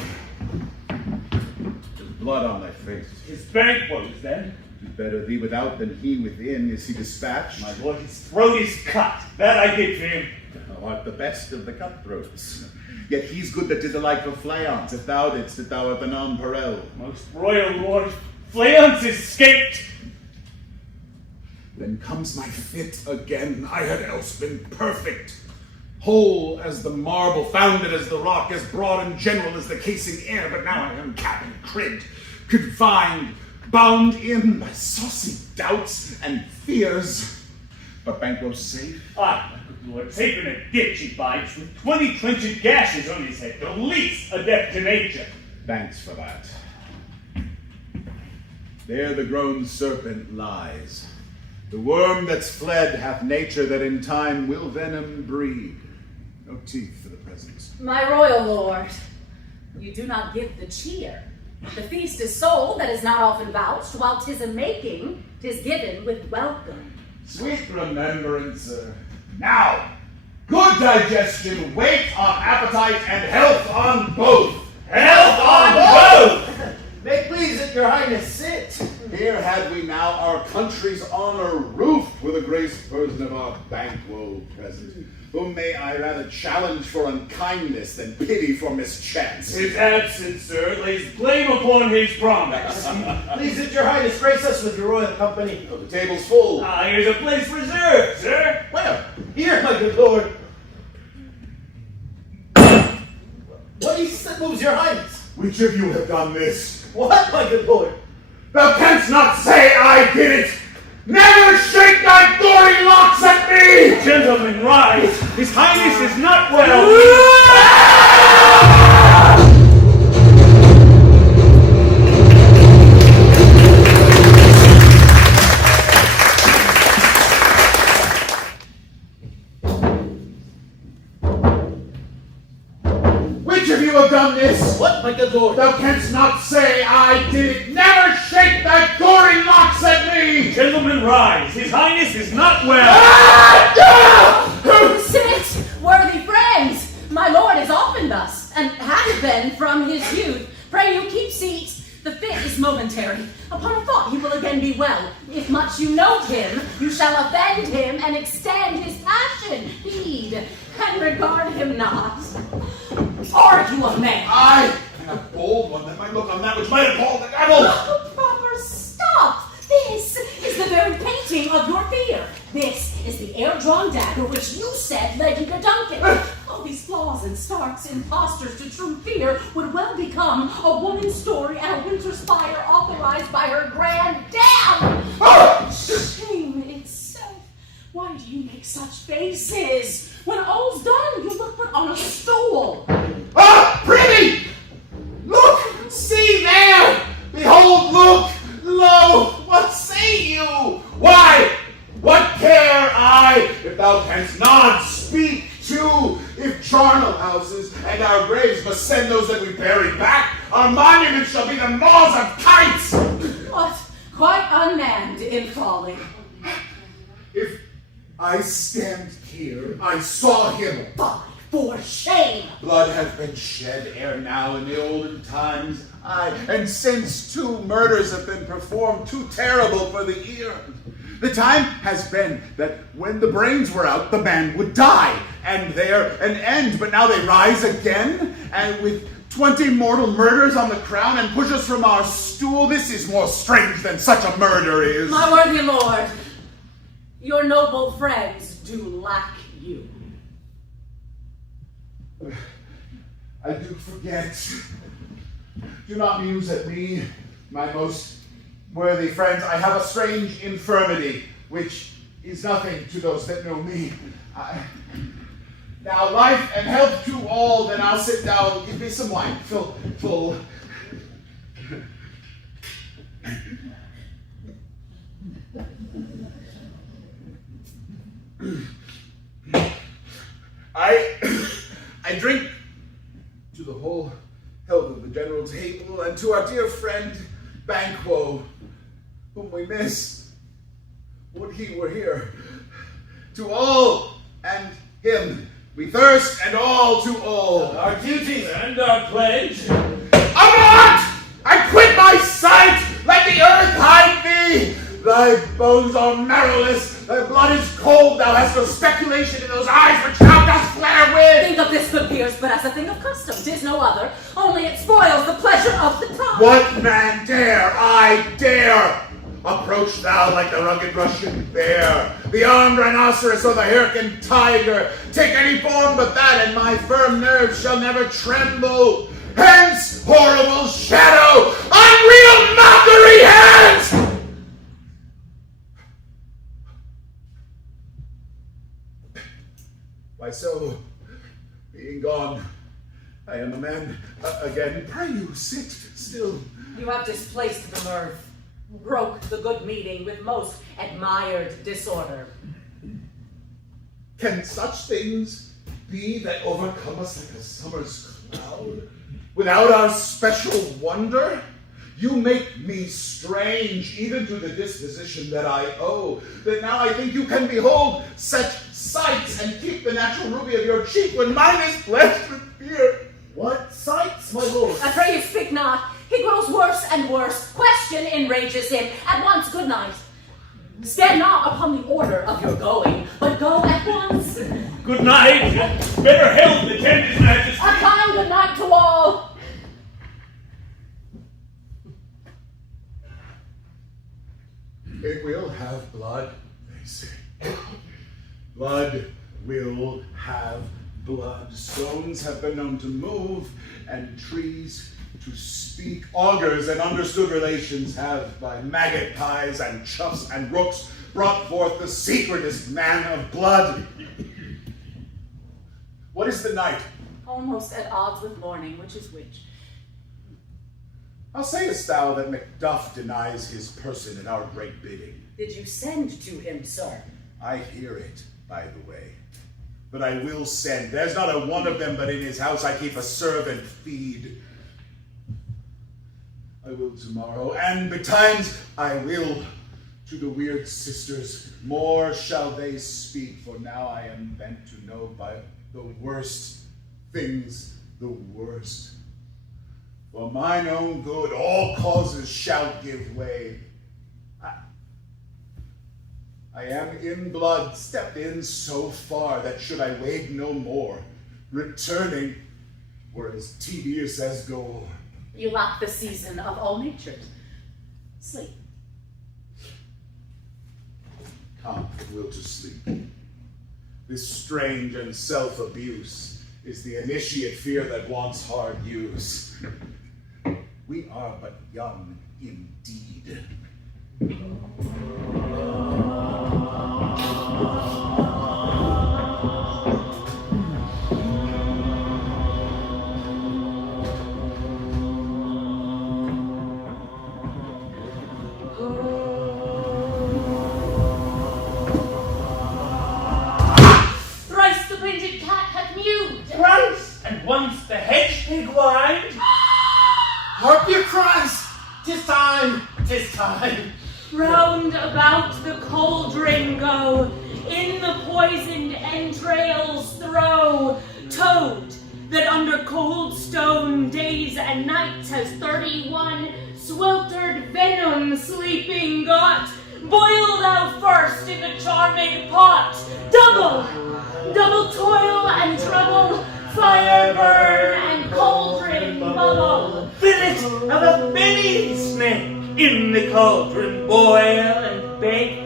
There's blood on thy face. His banquet is then. Tis better thee without than he within. Is he dispatched? My lord, his throat is cut. That I did for him. Thou art the best of the cutthroats. Yet he's good that did the like of Flayance, if thou didst, that thou art the nonpareil. Most royal lord, Flayance escaped. Then comes my fit again. I had else been perfect. Whole as the marble, founded as the rock, as broad and general as the casing air, but now I am cap and crid, confined, bound in by saucy doubts and fears. But Banquo safe? Aye, my good lord, safe in a ditch he bides, with 20 clenched gashes on his head, the least adept to nature. Thanks for that. There the grown serpent lies. The worm that's fled hath nature that in time will venom breed. No teeth for the present. My royal lord, you do not give the cheer. The feast is sold that is not often vouched, while 'tis a making, 'tis given with welcome. Sweet remembrance. Now, good digestion, weight on appetite, and health on both. Health on both! May please that your highness sit. Here had we now our country's honor roofed with a graced person of our Banquo present, whom may I rather challenge for unkindness than pity for mischance. His absence, sir, lays blame upon his promise. Please that your highness grace us with your royal company. Oh, the table's full. Here's a place reserved, sir. Where? Here, my good lord. What is it that moves your highness? Which of you have done this? What, my good lord? Thou canst not say I did it! Never shake thy gory locks at me! Gentlemen, rise. His highness is not well. Which of you have done this? What, my good lord? Thou canst not say I did it. Never shake thy gory locks at me! me! Gentlemen, rise. His Highness is not well. Sit, worthy friends. My lord is often thus, and hath been from his youth. Pray you keep seat. The fit is momentary. Upon a thought he will again be well. If much you note him, you shall offend him and extend his passion. Heed, and regard him not. Are you a man? I am a bold one that might look on that which might appall the devil. Oh, proper stuff. This is the very painting of your fear. This is the air-drawn dagger which you said led you to Duncan. All these flaws and starks, impostors to true fear, would well become a woman's story and a winter's fire authorized by her grand dam. Shame itself. Why do you make such faces? When all's done, you look but on a stool. Ah, prithee! Look! See there! Behold, look! Lo! What say you? Why? What care I if thou canst not speak to? If charnel houses and our graves must send those that we bury back, our monuments shall be the maws of kites! What? Quite unmanned in folly. If I stand here, I saw him. Fie, for shame! Blood hath been shed ere now in the olden times. Aye, and since 2 murders have been performed, too terrible for the ear. The time has been that when the brains were out, the man would die, and there an end. But now they rise again, and with 20 mortal murders on the crown, and push us from our stool. This is more strange than such a murder is. My worthy lord, your noble friends do lack you. I do forget. Do not muse at me, my most worthy friends. I have a strange infirmity, which is nothing to those that know me. Now, life and health to all, then I'll sit down. Give me some wine, full. I drink to the whole health of the general table, and to our dear friend Banquo, whom we miss. Would he were here. To all and him we thirst, and all to all. Our duties and our pledge. Avaunt! I quit my sight! Let the earth hide thee! Thy bones are marrowless, thy blood is cold, thou hast no speculation in those eyes which thou dost flare with! Think of this, good peers, but as a thing of custom, 'tis no other, only it spoils the pleasure of the time. What man dare? I dare! Approach thou like the rugged Russian bear, the armed rhinoceros or the Hyrcan tiger. Take any form but that, and my firm nerves shall never tremble. Hence, horrible shadow, unreal mockery, hence! Why so, being gone, I am a man again. Pray you, sit still. You have displaced the mirth, broke the good meeting with most admired disorder. Can such things be that overcome us like a summer's cloud, without our special wonder? You make me strange, even to the disposition that I owe, that now I think you can behold such sights and keep the natural ruby of your cheek when mine is blessed with fear. What sights, my lord? I pray you speak not. He grows worse and worse. Question enrages him. At once, good night. Stand not upon the order of your going, but go at once. Good night. Better health attend his majesty. A kind good night to all. It will have blood, they say. Blood will have blood. Stones have been known to move, and trees to speak. Augurs and understood relations have, by maggot pies and choughs and rooks, brought forth the secretest man of blood. What is the night? Almost at odds with morning, which is which? How sayest thou that Macduff denies his person at our great bidding? Did you send to him, sir? I hear it, by the way. But I will send. There's not a one of them but in his house I keep a servant feed. I will tomorrow, and betimes I will To the weird sisters, more shall they speak, for now I am bent to know by the worst things the worst. For mine own good, all causes shall give way. I am in blood, stepped in so far that should I wade no more, returning were as tedious as gore. You lack the season of all natures. Sleep. Come, will to sleep. This strange and self-abuse is the initiate fear that wants hard use. We are but young indeed. Thrice the painted cat hath mewed. Thrice, and once the hedge pig whined. Harp your cries! 'Tis time, 'tis time. Round about the cauldron go, in the poisoned entrails throw. Toad, that under cold stone days and nights has 31 sweltered venom sleeping got. Boil thou first in the charmed pot. Double toil and trouble, fire burn and cauldron bubble. Fillet of a finny snake in the cauldron boil and bake.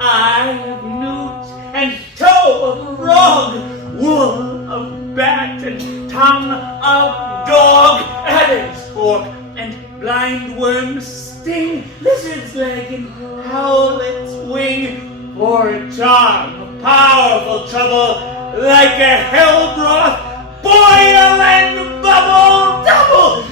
Eye of newt and toe of frog, wool of bat and tongue of dog, adder's fork and blind worm's sting, lizard's leg and howlet's wing. For a charm of powerful trouble, like a hell broth, boil and bubble, double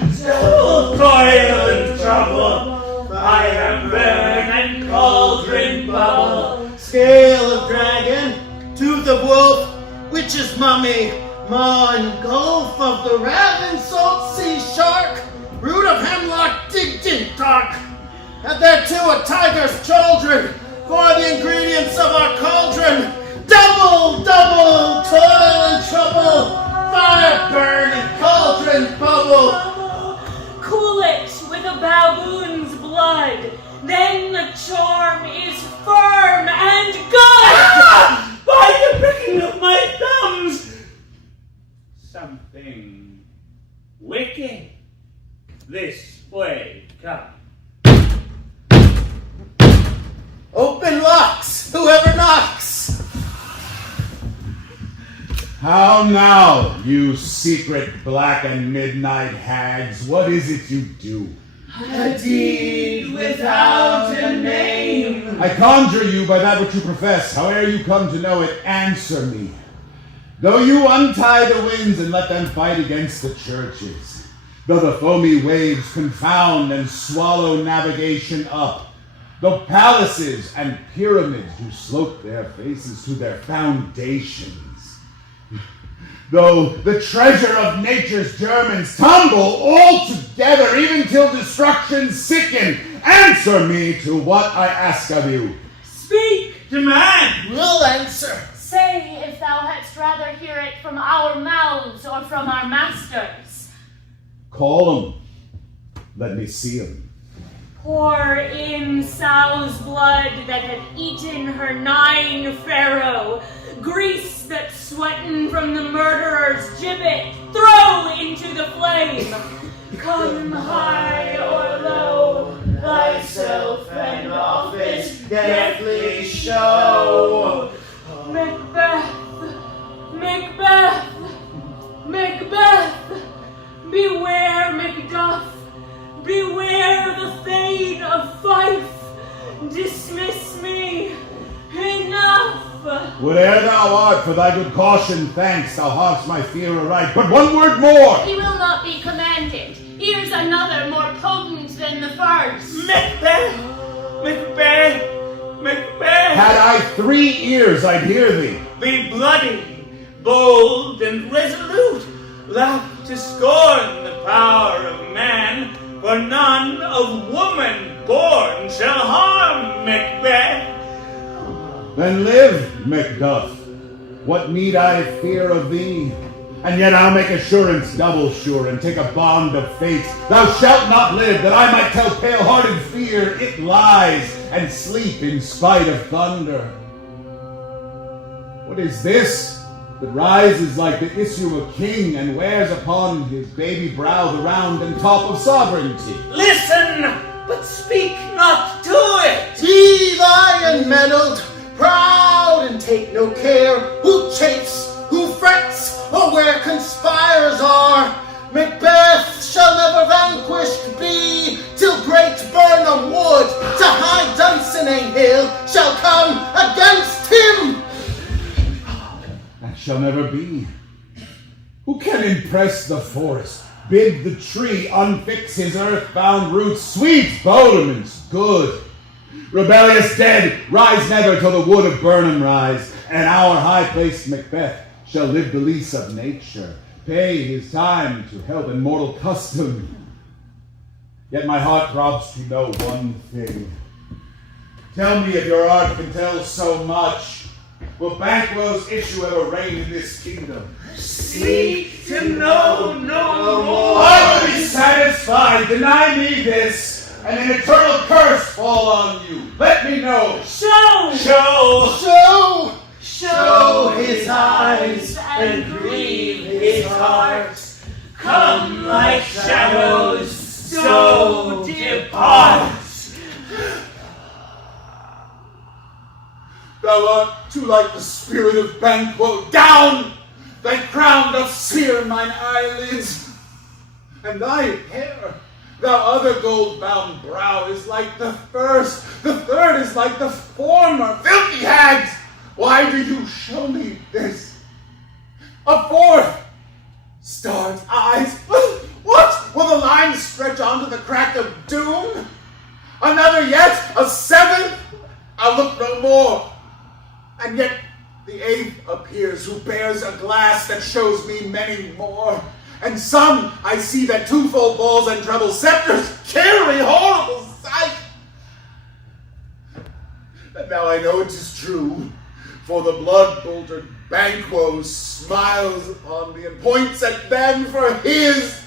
toil and trouble, fire burn and cauldron bubble. Scale of dragon, tooth of wolf, witch's mummy, maw and gulf of the raven, salt sea shark, root of hemlock digged in dark. And thereto a tiger's children, for the ingredients of our cauldron. Double toil and trouble, fire burn and cauldron bubble. Cool it with a baboon's blood, then the charm is firm and good. By the pricking of my thumbs, something wicked this way come. Open locks, whoever knocks. How now, you secret black and midnight hags? What is it you do? A deed without a name. I conjure you by that which you profess, howe'er you come to know it, answer me. Though you untie the winds and let them fight against the churches, though the foamy waves confound and swallow navigation up, though palaces and pyramids do slope their faces to their foundations, though the treasure of nature's germins tumble all together, even till destruction sicken, answer me to what I ask of you. Speak, Demand! We'll answer. say if thou hadst rather hear it from our mouths or from our masters. Call him. Let me see him. Pour in sow's blood that hath eaten her 9 pharaoh, grease that's sweatin' from the murderer's gibbet, throw into the flame. Come high or low, thyself and office deftly show. Macbeth, Macbeth, Macbeth, beware Macduff, beware the Thane of Fife, dismiss me, enough. Whate'er thou art, for thy good caution, thanks, thou hast my fear aright. But one word more! He will not be commanded. Here's another more potent than the first. Macbeth! Macbeth! Macbeth! Had I 3 ears, I'd hear thee. Be bloody, bold, and resolute. Laugh to scorn the power of man, for none of woman born shall harm Macbeth. Then live, Macduff. What need I fear of thee? And yet I'll make assurance double sure, and take a bond of fate. Thou shalt not live, that I might tell pale-hearted fear it lies, and sleep in spite of thunder. What is this that rises like the issue of a king, and wears upon his baby brow the round and top of sovereignty? Listen, but speak not to it. Be lion-mettled, proud, and take no care who chafes, who frets, or where conspires are. Macbeth shall never vanquished be, till great Burnham Wood to high Dunsinane Hill shall come against him. That shall never be. Who can impress the forest, bid the tree unfix his earth-bound roots? Sweet bodements, good. Rebellious dead, rise never till the wood of Burnham rise, and our high-placed Macbeth shall live the lease of nature, pay his time to help in mortal custom. Yet my heart throbs to know one thing. Tell me if your art can tell so much. Will Banquo's issue ever reign in this kingdom? Seek to know no more. I will be satisfied. Deny me this, and an eternal curse fall on you. Let me know. Show! Show his eyes and grieve his heart. Come like shadows, so depart. Thou art too like the spirit of Banquo. Down! Thy crown doth sear mine eyelids, and thy hair, thou other gold-bound brow, is like the first. The third is like the former. Filthy hags! Why do you show me this? A fourth! Star's eyes! What? Will the line stretch on to the crack of doom? Another yet? A seventh? I'll look no more. And yet the eighth appears, who bears a glass that shows me many more. And some I see that twofold balls and treble scepters carry, horrible sight. And now I know it is true, for the blood-boltered Banquo smiles upon me and points at them for his.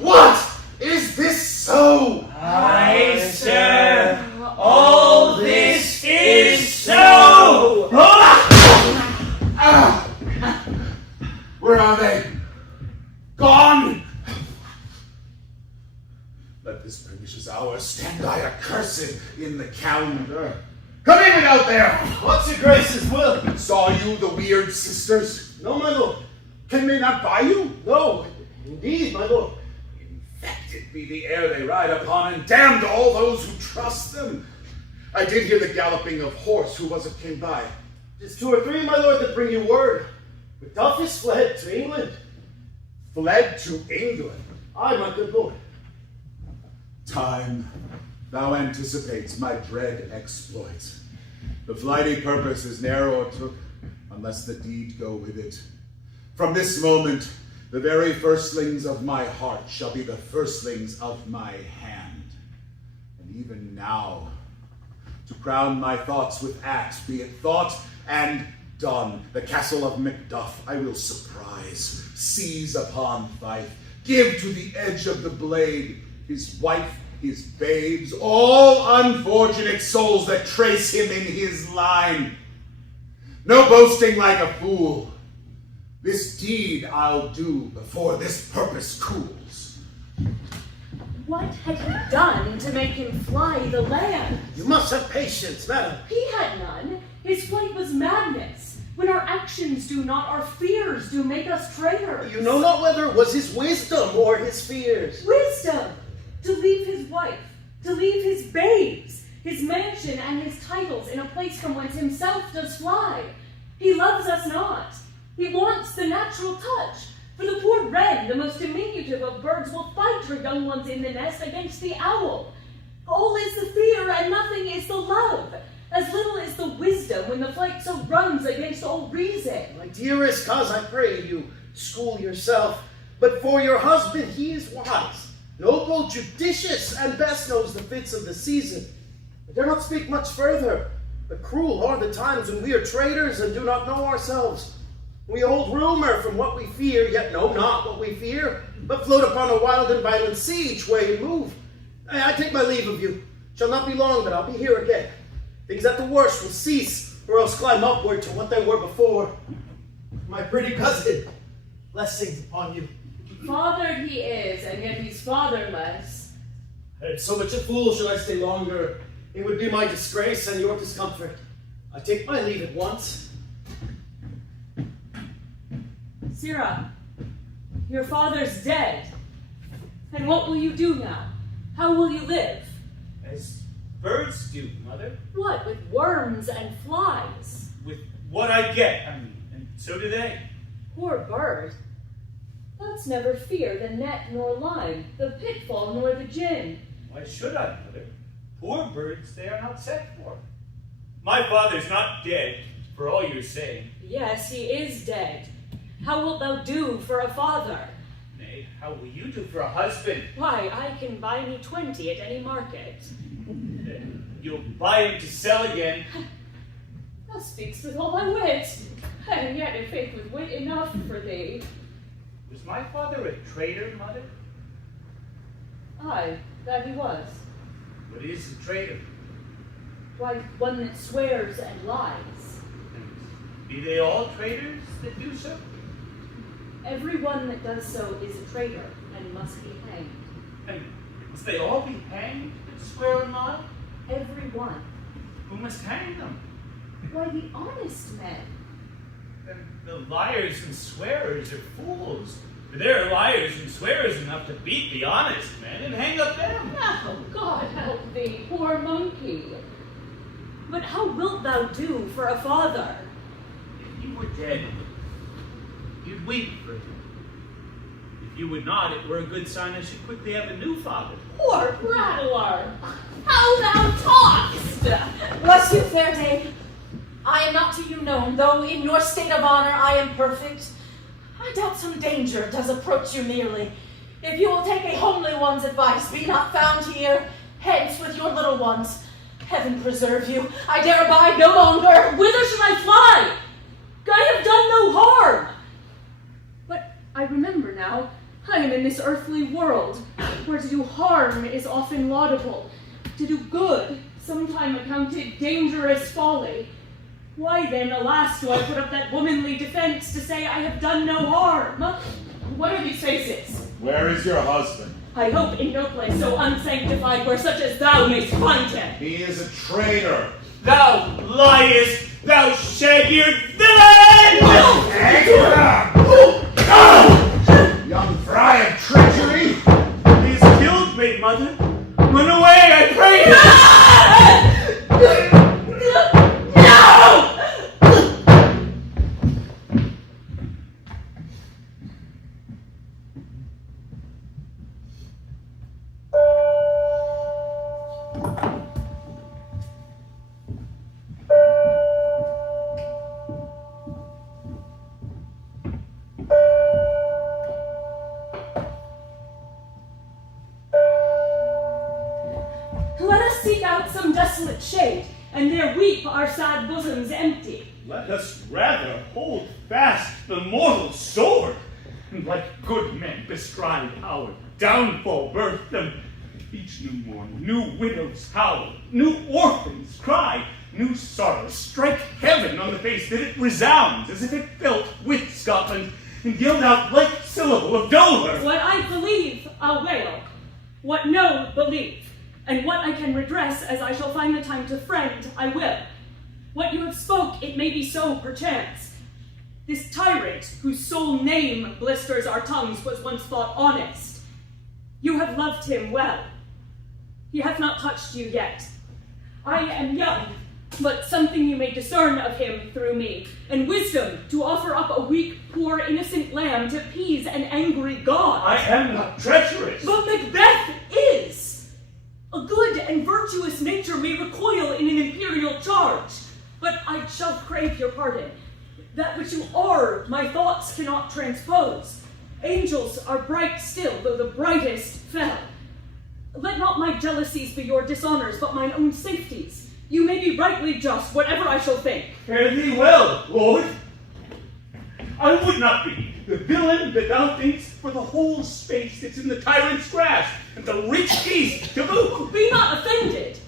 What? Is this so? Aye, sir, all this is so. Where are they? Gone? Let this pernicious hour stand I accursed in the calendar. Come in out there! What's your grace's will? Saw you the weird sisters? No, my lord. Can they not buy you? No, indeed, my lord. Infected be the air they ride upon, and damned all those who trust them. I did hear the galloping of horse. Who was it came by? 'Tis 2 or 3, my lord, that bring you word. Macduff is fled to England. Fled to England. Aye, my good lord. Time, thou anticipates my dread exploit. The flighty purpose is ne'er o'ertook, unless the deed go with it. From this moment, the very firstlings of my heart shall be the firstlings of my hand. And even now, to crown my thoughts with acts, be it thought and done, the castle of Macduff I will surprise, seize upon Fife, give to the edge of the blade his wife, his babes, all unfortunate souls that trace him in his line. No boasting like a fool. This deed I'll do before this purpose cools. What had he done to make him fly the land? You must have patience, madam. He had none. His flight was madness. When our actions do not, our fears do make us traitors. You know not whether it was his wisdom or his fears. Wisdom! To leave his wife, to leave his babes, his mansion and his titles in a place from whence himself does fly. He loves us not. He wants the natural touch. For the poor wren, the most diminutive of birds, will fight her young ones in the nest against the owl. All is the fear and nothing is the love. As little is the wisdom when the flight so runs against all reason. My dearest cause, I pray you, school yourself. But for your husband, he is wise. noble, judicious, and best knows the fits of the season. I dare not speak much further, but cruel are the times when we are traitors and do not know ourselves. We hold rumor from what we fear, yet know not what we fear, but float upon a wild and violent sea each way we move. I take my leave of you. Shall not be long, but I'll be here again. Things at the worst will cease, or else climb upward to what they were before. My pretty cousin, blessings upon you. Fathered he is, and yet he's fatherless. And so much a fool should I stay longer. It would be my disgrace and your discomfort. I take my leave at once. Sirrah, your father's dead. And what will you do now? How will you live? As birds do, Mother. What, with worms and flies? With what I get, and so do they. Poor bird. Let's never fear the net nor line, the pitfall nor the gin. Why should I, Mother? Poor birds they are not set for. My father's not dead, for all you're saying. Yes, he is dead. How wilt thou do for a father? Nay, how will you do for a husband? Why, I can buy me 20 at any market. You'll buy him to sell again. Thou speakst with all thy wit, and yet if faith with wit enough for thee. Was my father a traitor, Mother? Aye, that he was. What is a traitor? Why, one that swears and lies. And be they all traitors that do so? Every one that does so is a traitor, and must be hanged. And must they all be hanged that swear and lie? Every one. Who must hang them? Why, the honest men. Then the liars and swearers are fools. For there are liars and swearers enough to beat the honest men and hang up them. Oh, God help thee, poor monkey. But how wilt thou do for a father? If you were dead, you'd weep for him. If you would not, it were a good sign I should quickly have a new father. Poor prattler! How thou talk'st! Bless you, fair dame. I am not to you known, though in your state of honor I am perfect. I doubt some danger does approach you nearly. If you will take a homely one's advice, be not found here, hence with your little ones. Heaven preserve you, I dare abide no longer. Whither should I fly? I have done no harm. But I remember now, I am in this earthly world, where to do harm is often laudable, to do good, sometime accounted dangerous folly. Why then, alas, do I put up that womanly defense to say I have done no harm? What are these faces? Where is your husband? I hope in no place so unsanctified where such as thou mayst find him. He is a traitor. Thou liest, thou shag-eared villain! Young fry of treachery! He has killed me, Mother. Run away, I pray you! Desolate shade, and there weep our sad bosoms empty. Let us rather hold fast the mortal sword, and like good men bestride our downfall birth, and each new morn, new widows howl, new orphans cry, new sorrows strike heaven on the face that it resounds as if it felt with Scotland, and yelled out like syllable of Dover. What I believe, I'll wail. What no, believe. And what I can redress, as I shall find the time to friend, I will. What you have spoke, it may be so, perchance. This tyrant, whose sole name blisters our tongues, was once thought honest. You have loved him well. He hath not touched you yet. I am young, but something you may discern of him through me, and wisdom to offer up a weak, poor, innocent lamb to appease an angry god. I am not treacherous. But Macbeth is. A good and virtuous nature may recoil in an imperial charge, but I shall crave your pardon. That which you are, my thoughts cannot transpose. Angels are bright still, though the brightest fell. Let not my jealousies be your dishonors, but mine own safeties. You may be rightly just, whatever I shall think. Fare thee well, Lord. I would not be the villain that thou thinkst for the whole space that's in the tyrant's grasp, and the rich feast to boot. Be not offended.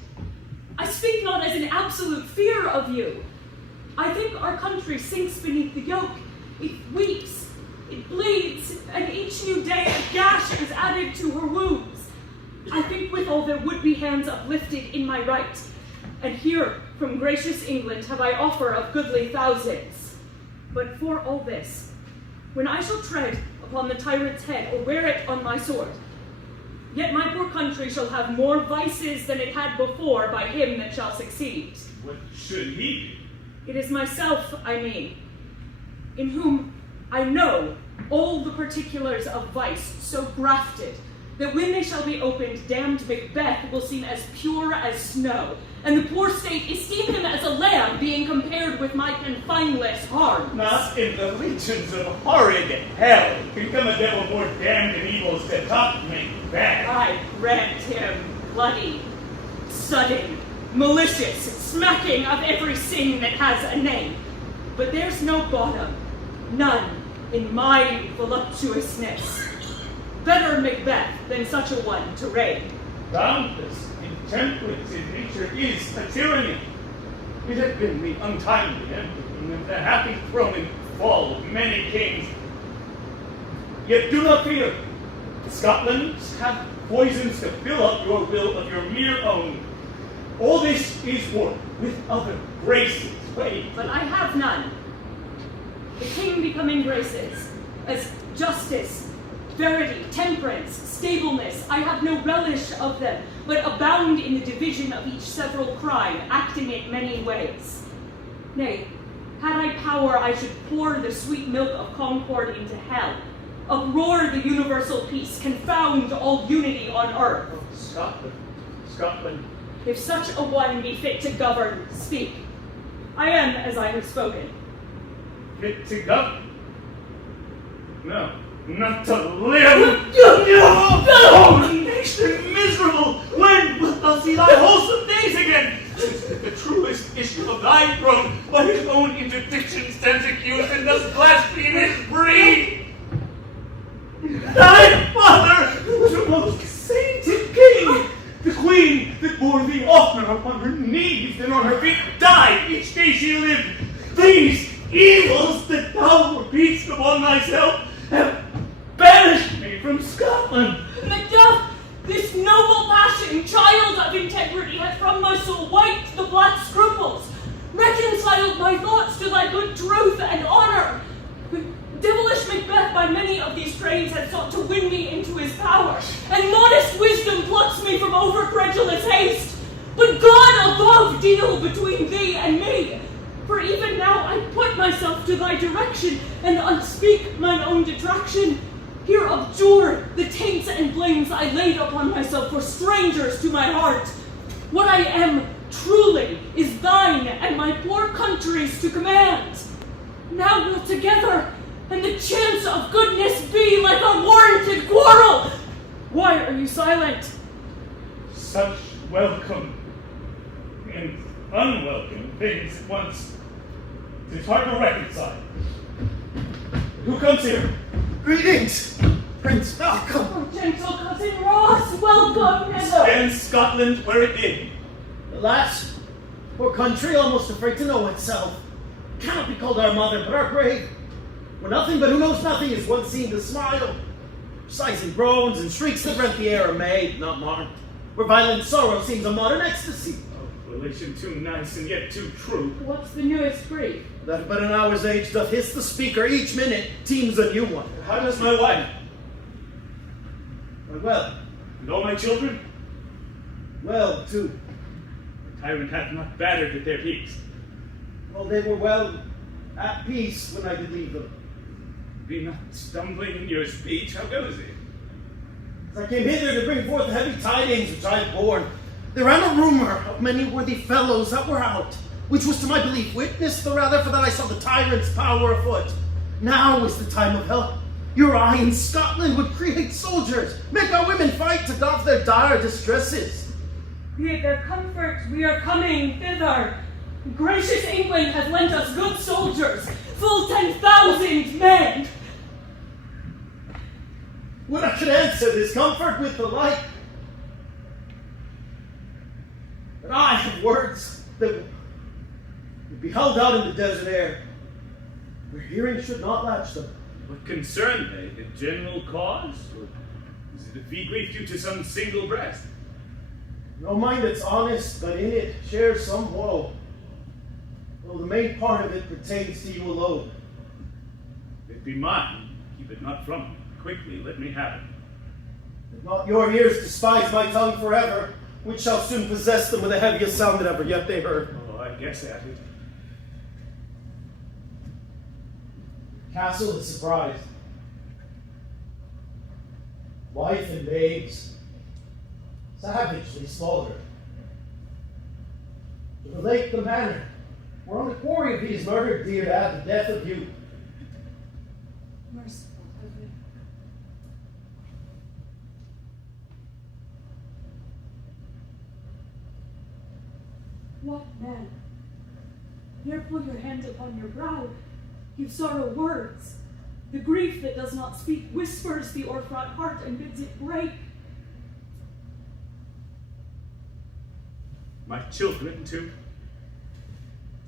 I speak not as an absolute fear of you. I think our country sinks beneath the yoke. It weeps, it bleeds, and each new day a gash is added to her wounds. I think withal there would be hands uplifted in my right, and here from gracious England have I offer of goodly thousands. But for all this, when I shall tread upon the tyrant's head or wear it on my sword, yet my poor country shall have more vices than it had before by him that shall succeed. What should he be? It is myself, I mean, in whom I know all the particulars of vice so grafted, that when they shall be opened, damned Macbeth will seem as pure as snow, and the poor state esteem him as a lamb, being compared with my confineless harms. Not in the legions of horrid hell can come a devil more damned in evils to top Macbeth. I grant him bloody, sudden, malicious, smacking of every sin that has a name. But there's no bottom, none, in my voluptuousness. Better Macbeth than such a one to reign. Boundless intemperance in nature is a tyranny. It had been the untimely ending of the happy throne and fall of many kings. Yet do not fear. Scotland hath poisons to fill up your will of your mere own. All this is work with other graces. Wait. But I have none. The king becoming graces, as justice, verity, temperance, stableness, I have no relish of them, but abound in the division of each several crime, acting it many ways. Nay, had I power, I should pour the sweet milk of concord into hell, uproar the universal peace, confound all unity on earth. Scotland. If such a one be fit to govern, speak. I am as I have spoken. Fit to govern? No, not to live. Oh, nation miserable! When wilt thou see thy wholesome days again? Since the truest issue of thy throne, by his own interdiction stands accused and does blaspheme his breed. Thy father was a most sainted king. The queen that bore thee oftener upon her knees than on her feet died each day she lived. These evils that thou repeatest upon thyself have banished me from Scotland. Macduff, this noble passion, child of integrity, hath from my soul wiped the black scruples, reconciled my thoughts to thy good truth and honor. Devilish Macbeth by many of these trains had sought to win me into his power, and modest wisdom plucks me from over-credulous haste. But God above deal between thee and me, for even now I put myself to thy direction, and unspeak mine own detraction. Here abjure the taints and blames I laid upon myself for strangers to my heart. What I am truly is thine and my poor country's to command. Now we'll together, and the chance of goodness be like a warranted quarrel. Why are you silent? Such welcome and unwelcome things at once. It's hard to reconcile. Who comes here? Greetings, Prince Malcolm. Oh, gentle cousin Ross, welcome hither. Stand Scotland where it did. Alas, poor country almost afraid to know itself. Cannot be called our mother, but our grave. Where nothing but who knows nothing is once seen to smile. Sighs and groans and shrieks that rent the air are made, not marked. Where violent sorrow seems a modern ecstasy. Oh, relation too nice and yet too true. What's the newest grief? That but an hour's age doth hiss the speaker, each minute teems a new one. How does my wife? Well, And all my children? well, too. The tyrant hath not battered at their peaks. Well, they were well at peace when I did leave them. Be not stumbling in your speech. How goes it? As I came hither to bring forth the heavy tidings which I had borne, there ran a rumor of many worthy fellows that were out, which was to my belief witness the rather for that I saw the tyrant's power afoot. Now is the time of help. Your eye in Scotland would create soldiers, make our women fight to doff their dire distresses. Be it their comfort, we are coming thither. Gracious England has lent us good soldiers, full 10,000 men. Would I could answer this comfort with the like. But I have words that would be held out in the desert air, where hearing should not latch them. What concern they? The general cause? Or is it a fee grief due to some single breast? No mind that's honest, but in it shares some woe, though the main part of it pertains to you alone. It be mine. Keep it not from me. Quickly, let me have it. If not your ears despise my tongue forever, which shall soon possess them with the heaviest sound that ever yet they heard. Oh, I guess at it. Castle is surprised. Wife and babes savagely slaughtered. To relate the manner, we're on the quarry of these murdered deer to add the death of you. Merciful heaven. What man? Here put your hand upon your brow. Give sorrow words. The grief that does not speak whispers the o'erfraught heart and bids it break. My children, too.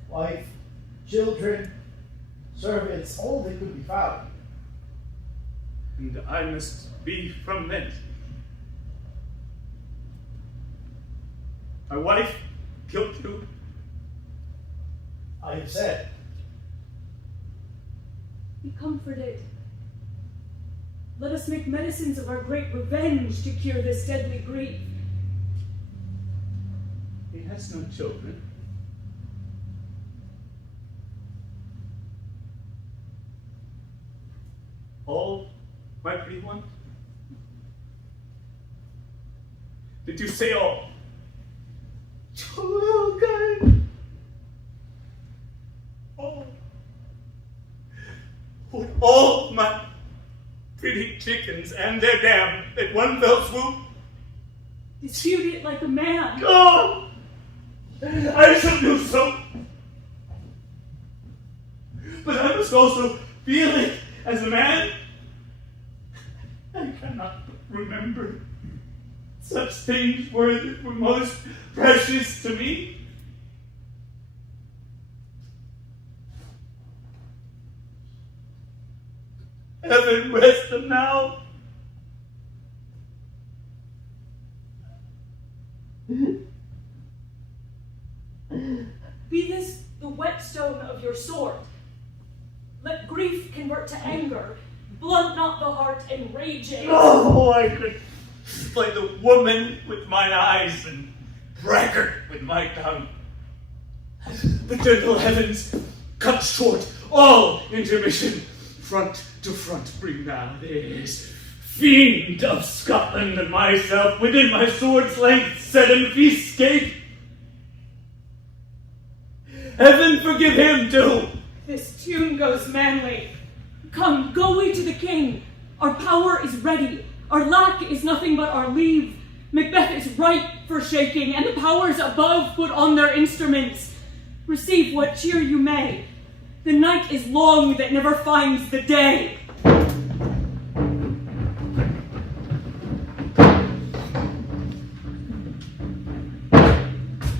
Wife, children, servants, all that could be found. And I must be from thence. My wife killed too. I have said. Be comforted. Let us make medicines of our great revenge to cure this deadly grief. He has no children. All my pretty one? Did you say all? Children! All. Would all my pretty chickens and their dam at one fell swoop? Dispute it like a man. God! I shall do so. But I must also feel it as a man. I cannot remember such things that were most precious to me. Heaven rest them now. Be this the whetstone of your sword. Let grief convert to anger. Blunt not the heart enraging. Oh, I could slay the woman with mine eyes and braggart with my tongue. The gentle heavens cut short all intermission. Front to front bring now this fiend of Scotland and myself within my sword's length set in feast gate. Heaven forgive him too. This tune goes manly. Come, go we to the king. Our power is ready. Our lack is nothing but our leave. Macbeth is ripe for shaking, and the powers above put on their instruments. Receive what cheer you may. The night is long that never finds the day.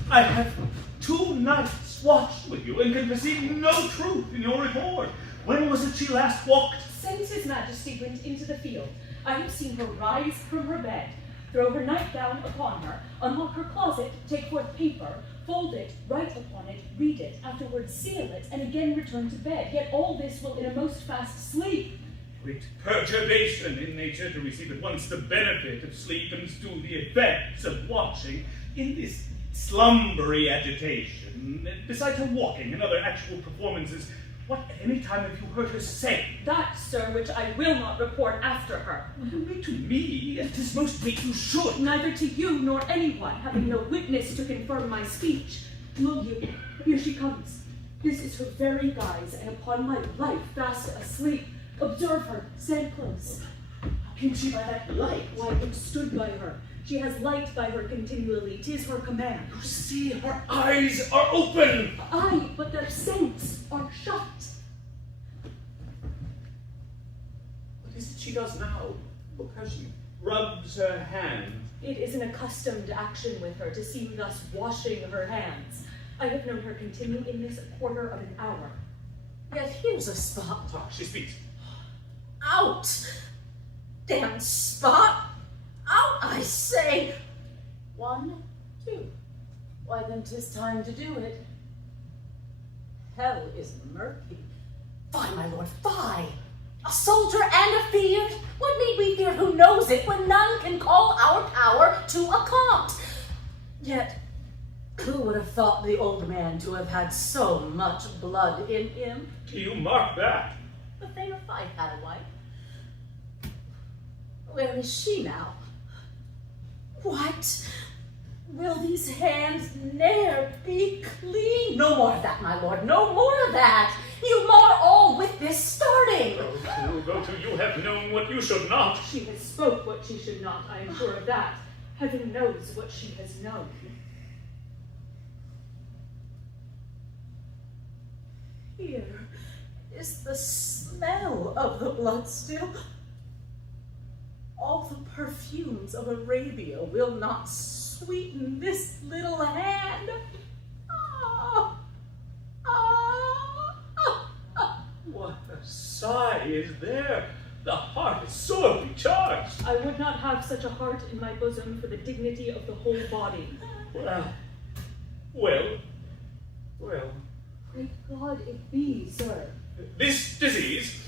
I have 2 nights watched with you and can perceive no truth in your report. When was it she last walked? Since his majesty went into the field, I have seen her rise from her bed, throw her nightgown upon her, unlock her closet, take forth paper, fold it, write upon it, read it, afterwards seal it, and again return to bed. Yet all this will in a most fast sleep. Great perturbation in nature to receive at once the benefit of sleep and to the effects of watching in this slumbery agitation. Besides her walking and other actual performances, what at any time have you heard her say? That, sir, which I will not report after her. Only to me, and 'tis most meet you should. Neither to you nor anyone, having no witness to confirm my speech. Will you? Here she comes. This is her very guise, and upon my life fast asleep. Observe her. Stand close. How came she by that light? Why, it stood by her. She has light by her continually. 'Tis her command. You see, her eyes are open. Aye, but their sense are shut. What is it she does now? Look how she rubs her hands. It is an accustomed action with her to seem thus washing her hands. I have known her continue in this a quarter of an hour. Yet here's a spot. Ah, she speaks. Out! Damn spot! Out, I say! 1, 2. Why, then 'tis time to do it. Hell is murky. Fie, my lord, fie! A soldier and a feared? What need we fear who knows it when none can call our power to account? Yet, who would have thought the old man to have had so much blood in him? Do you mark that? The Thane of Fife had a wife. Where is she now? What? Will these hands ne'er be clean? No more of that, my lord, no more of that. You mar all with this starting. Go to, you have known what you should not. She has spoke what she should not, I am sure of that. Heaven knows what she has known. Here is the smell of the blood still. All the perfumes of Arabia will not sweeten this little hand. Ah, ah, ah, ah. What a sigh is there. The heart is sorely charged. I would not have such a heart in my bosom for the dignity of the whole body. Well. Great God, it be, sir. This disease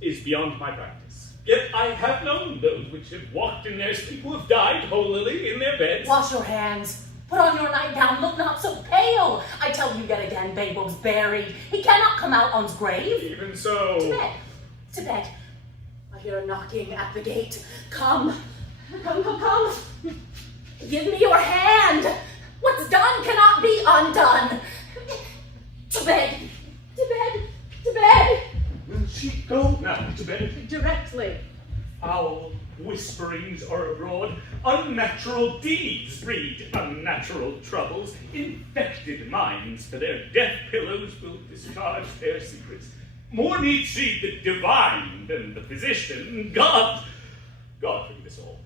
is beyond my practice. Yet I have known those which have walked in their sleep who have died holily in their beds. Wash your hands. Put on your nightgown. Look not so pale. I tell you yet again, Babel's buried. He cannot come out on's grave. Even so. To bed. To bed. I hear a knocking at the gate. Come. Come. Give me your hand. What's done cannot be undone. To bed. To bed. Will she go now to bed? Directly. Foul whisperings are abroad. Unnatural deeds breed unnatural troubles. Infected minds to their death pillows will discharge their secrets. More needs she the divine than the physician. God forgive us all.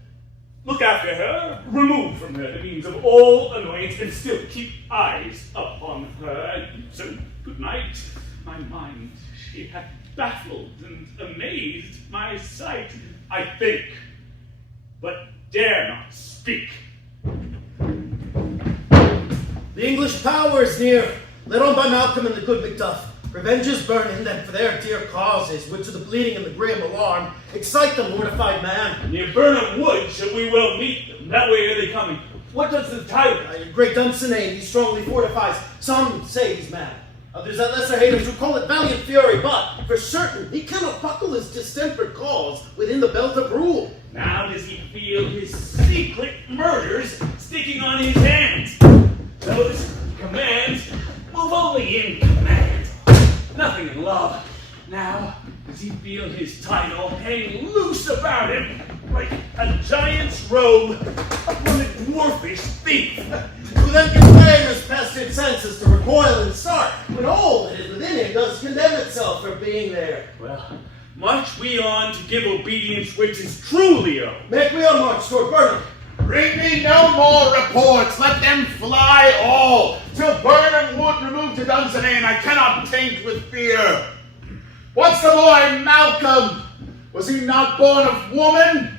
Look after her, remove from her the means of all annoyance, and still keep eyes upon her. So, good night. My mind, she hath baffled and amazed my sight. I think, but dare not speak. The English power is near, led on by Malcolm and the good Macduff. Revenge is burning them for their dear causes, which to the bleeding and the grim alarm excite the mortified man. Near Burnham Wood shall we well meet them. That way are they coming. What does the tyrant? Great Dunsinane he strongly fortifies. Some say he's mad. Others that lesser haters who call it valiant fury, but for certain he cannot buckle his distempered cause within the belt of rule. Now does he feel his secret murders sticking on his hands. Those commands move only in command. Nothing in love. Now does he feel his title hang loose about him like a giant's robe upon a dwarfish thief. Who then can blame his pested senses to recoil and start, when all that is within him does condemn itself for being there? Well, march we on to give obedience which is truly owed. Make we on march toward Burnham. Bring me no more reports. Let them fly all. Till Burnham Wood remove to Dunsinane, I cannot taint with fear. What's the boy Malcolm? Was he not born of woman?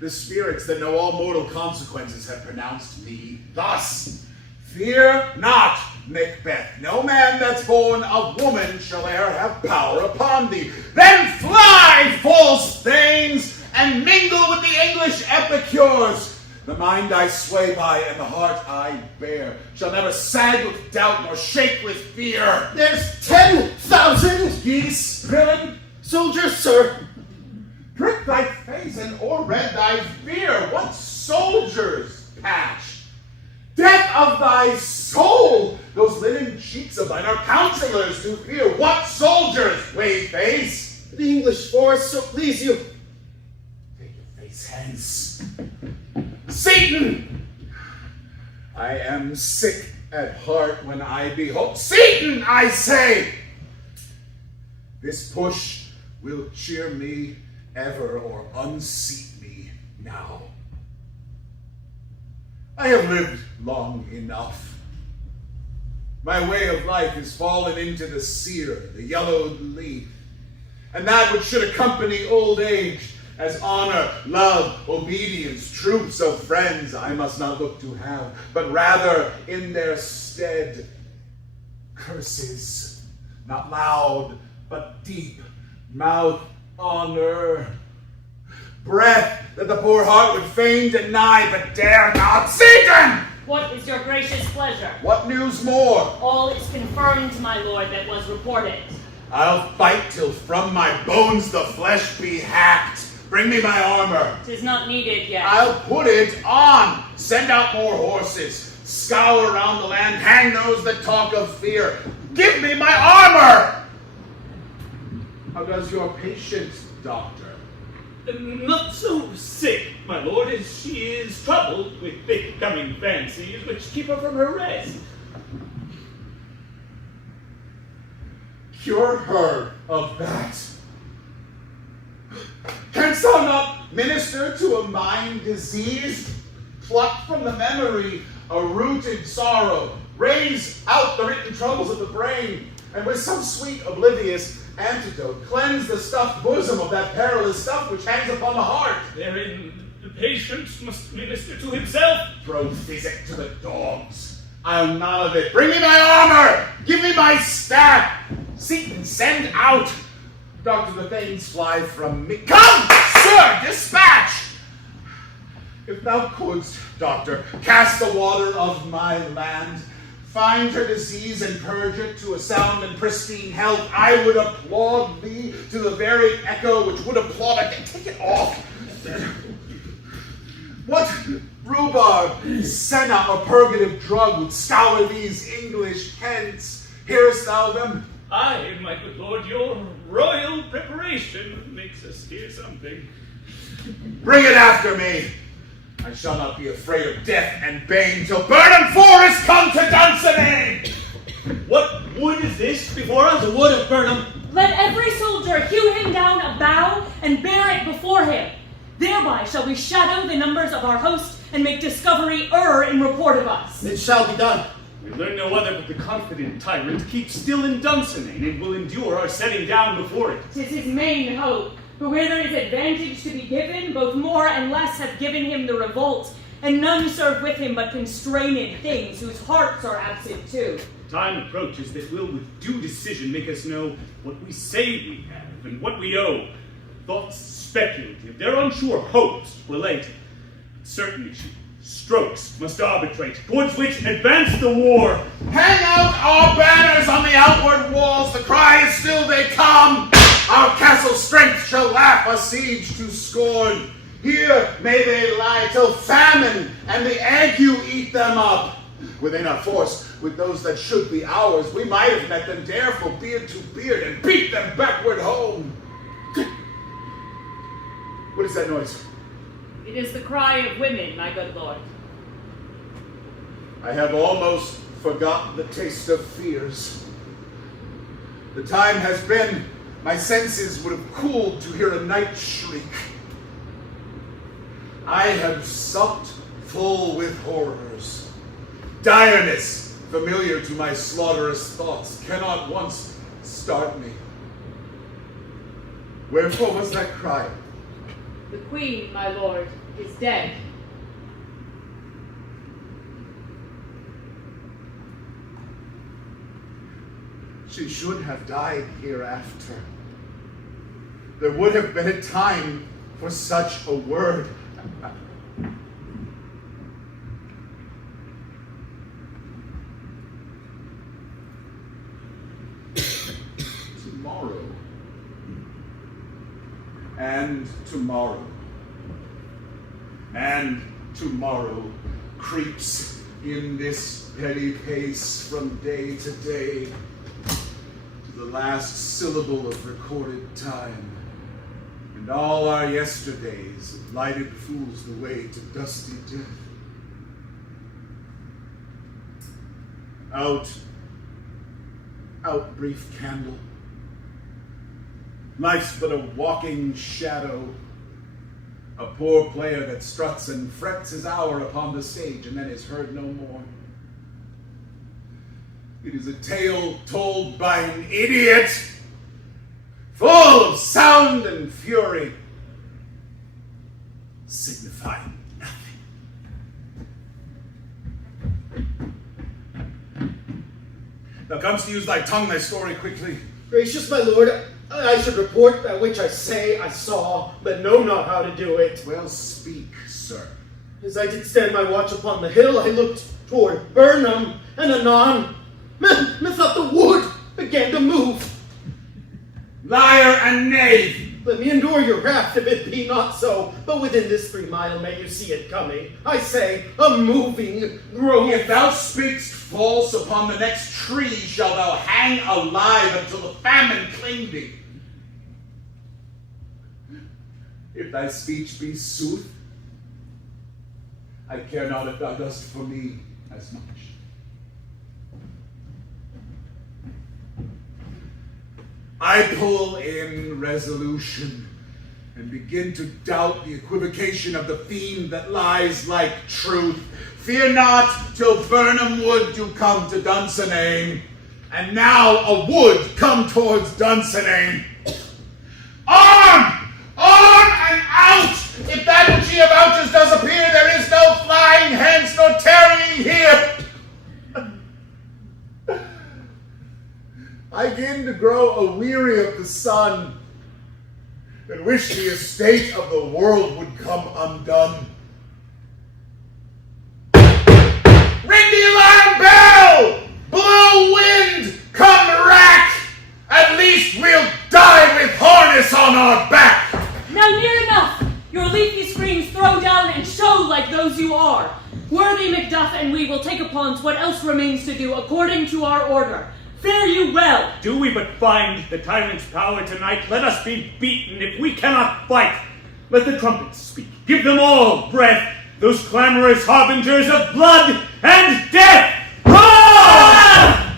The spirits that know all mortal consequences have pronounced me thus. Fear not, Macbeth. No man that's born of woman shall e'er have power upon thee. Then fly, false thanes, and mingle with the English epicures. The mind I sway by and the heart I bear shall never sag with doubt nor shake with fear. There's 10,000 Geese, villain, soldiers, sir. prick thy face and o'erread thy fear. What soldiers, Patch? Death of thy soul! Those linen cheeks of thine are counselors to fear. What soldiers, wave face? the English forest, so please you. Take your face hence. Satan! I am sick at heart when I behold. Satan, I say! This push will cheer me ever or unseat me now. I have lived long enough. My way of life is fallen into the sere, the yellowed leaf, and that which should accompany old age, as honor, love, obedience, troops of friends, I must not look to have, but rather in their stead, curses, not loud, but deep, mouth honor, breath that the poor heart would fain deny, but dare not. Satan! What is your gracious pleasure? What news more? All is confirmed, my lord, that was reported. I'll fight till from my bones the flesh be hacked. Bring me my armor. 'Tis not needed yet. I'll put it on. Send out more horses. Scour around the land. Hang those that talk of fear. Give me my armor! How does your patient, doctor? Not so sick, my lord, as she is troubled with thick-coming fancies which keep her from her rest. Cure her of that. Canst thou not minister to a mind diseased? Pluck from the memory a rooted sorrow. Raise out the written troubles of the brain, and with some sweet oblivious antidote, cleanse the stuffed bosom of that perilous stuff which hangs upon the heart. Therein the patient must minister to himself. Throw physic to the dogs. I'll none of it. Bring me my armor! Give me my staff! Seton, send out! Doctor, the things fly from me. Come, sir, dispatch! If thou couldst, doctor, cast the water of my land, find her disease and purge it to a sound and pristine health, I would applaud thee to the very echo which would applaud. I can take it off. What rhubarb, senna, or purgative drug would scour these English hence? Hearest thou them? Aye, my good lord, your royal preparation makes us hear something. Bring it after me. I shall not be afraid of death and bane till Burnham Forest come to Dunsinane. What wood is this before us? The wood of Burnham. Let every soldier hew him down a bough and bear it before him. Thereby shall we shadow the numbers of our host and make discovery err in report of us. It shall be done. We learn no other but the confident tyrant keeps still in Dunsinane and will endure our setting down before it. 'Tis his main hope. But where there is advantage to be given, both more and less have given him the revolt, and none serve with him but constrained things whose hearts are absent too. Time approaches that will with due decision make us know what we say we have and what we owe. Thoughts speculative, their unsure hopes relate. Certain issue, strokes must arbitrate, towards which advance the war. Hang out our banners on the outward walls. The cry is still they come. Our castle strength shall laugh a siege to scorn. Here may they lie till famine and the ague eat them up. Within our force, with those that should be ours, we might have met them dare for beard to beard and beat them backward home. What is that noise? It is the cry of women, my good lord. I have almost forgotten the taste of fears. The time has been my senses would have cooled to hear a night shriek. I have supped full with horrors. Direness, familiar to my slaughterous thoughts, cannot once start me. Wherefore was that cry? The queen, my lord, is dead. She should have died hereafter. There would have been a time for such a word. Tomorrow. And tomorrow. And tomorrow creeps in this petty pace from day to day. the last syllable of recorded time, and all our yesterdays have lighted fools the way to dusty death. Out, brief candle. Life's but a walking shadow, a poor player that struts and frets his hour upon the stage and then is heard no more. It is a tale told by an idiot, full of sound and fury, signifying nothing. Now comes to use thy tongue, thy story quickly. Gracious my lord, I should report that which I say I saw, but know not how to do it. Well, speak, sir. As I did stand my watch upon the hill, I looked toward Burnham, and anon, methought the wood began to move. Liar and knave! Let me endure your wrath if it be not so, but within this 3 mile may you see it coming. I say, a moving grove. If thou speakst false, upon the next tree shalt thou hang alive until the famine cling thee. If thy speech be sooth, I care not if thou dost for me as much. I pull in resolution and begin to doubt the equivocation of the theme that lies like truth. Fear not till Burnham wood do come to Dunsinane, and now a wood come towards Dunsinane. On! On and out! If that which ye avouches does appear, there is no flying hence nor tarrying here. I begin to grow a-weary of the sun, and wish the estate of the world would come undone. Ring the alarm bell! Blow wind! Come rack! At least we'll die with harness on our back! Now near enough! Your leafy screams throw down and show like those you are. Worthy Macduff and we will take upon what else remains to do according to our order. Fare you well! Do we but find the tyrant's power tonight, let us be beaten if we cannot fight. Let the trumpets speak. Give them all breath, those clamorous harbingers of blood and death! Ah!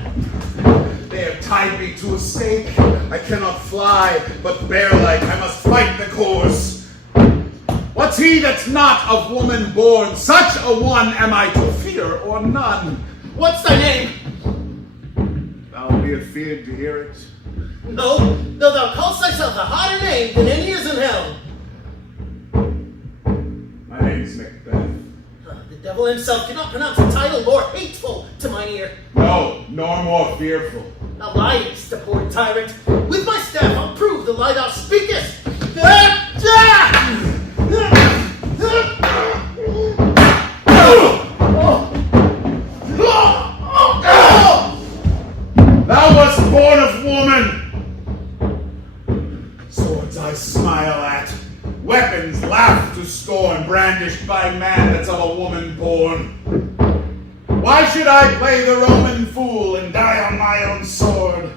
They have tied me to a stake. I cannot fly, but bear-like I must fight the course. What's he that's not of woman born? Such a one am I to fear or none. What's thy name? Thou be afeard to hear it. No, though thou callst thyself a harder name than any is in hell. My name's Macbeth. The devil himself cannot pronounce a title more hateful to mine ear. No, nor more fearful. Thou liest, the poor tyrant. With my staff I'll prove the lie thou speakest. Thou wast born of woman. Swords I smile at, weapons laugh to scorn, brandished by man that's of a woman born. Why should I play the Roman fool and die on my own sword,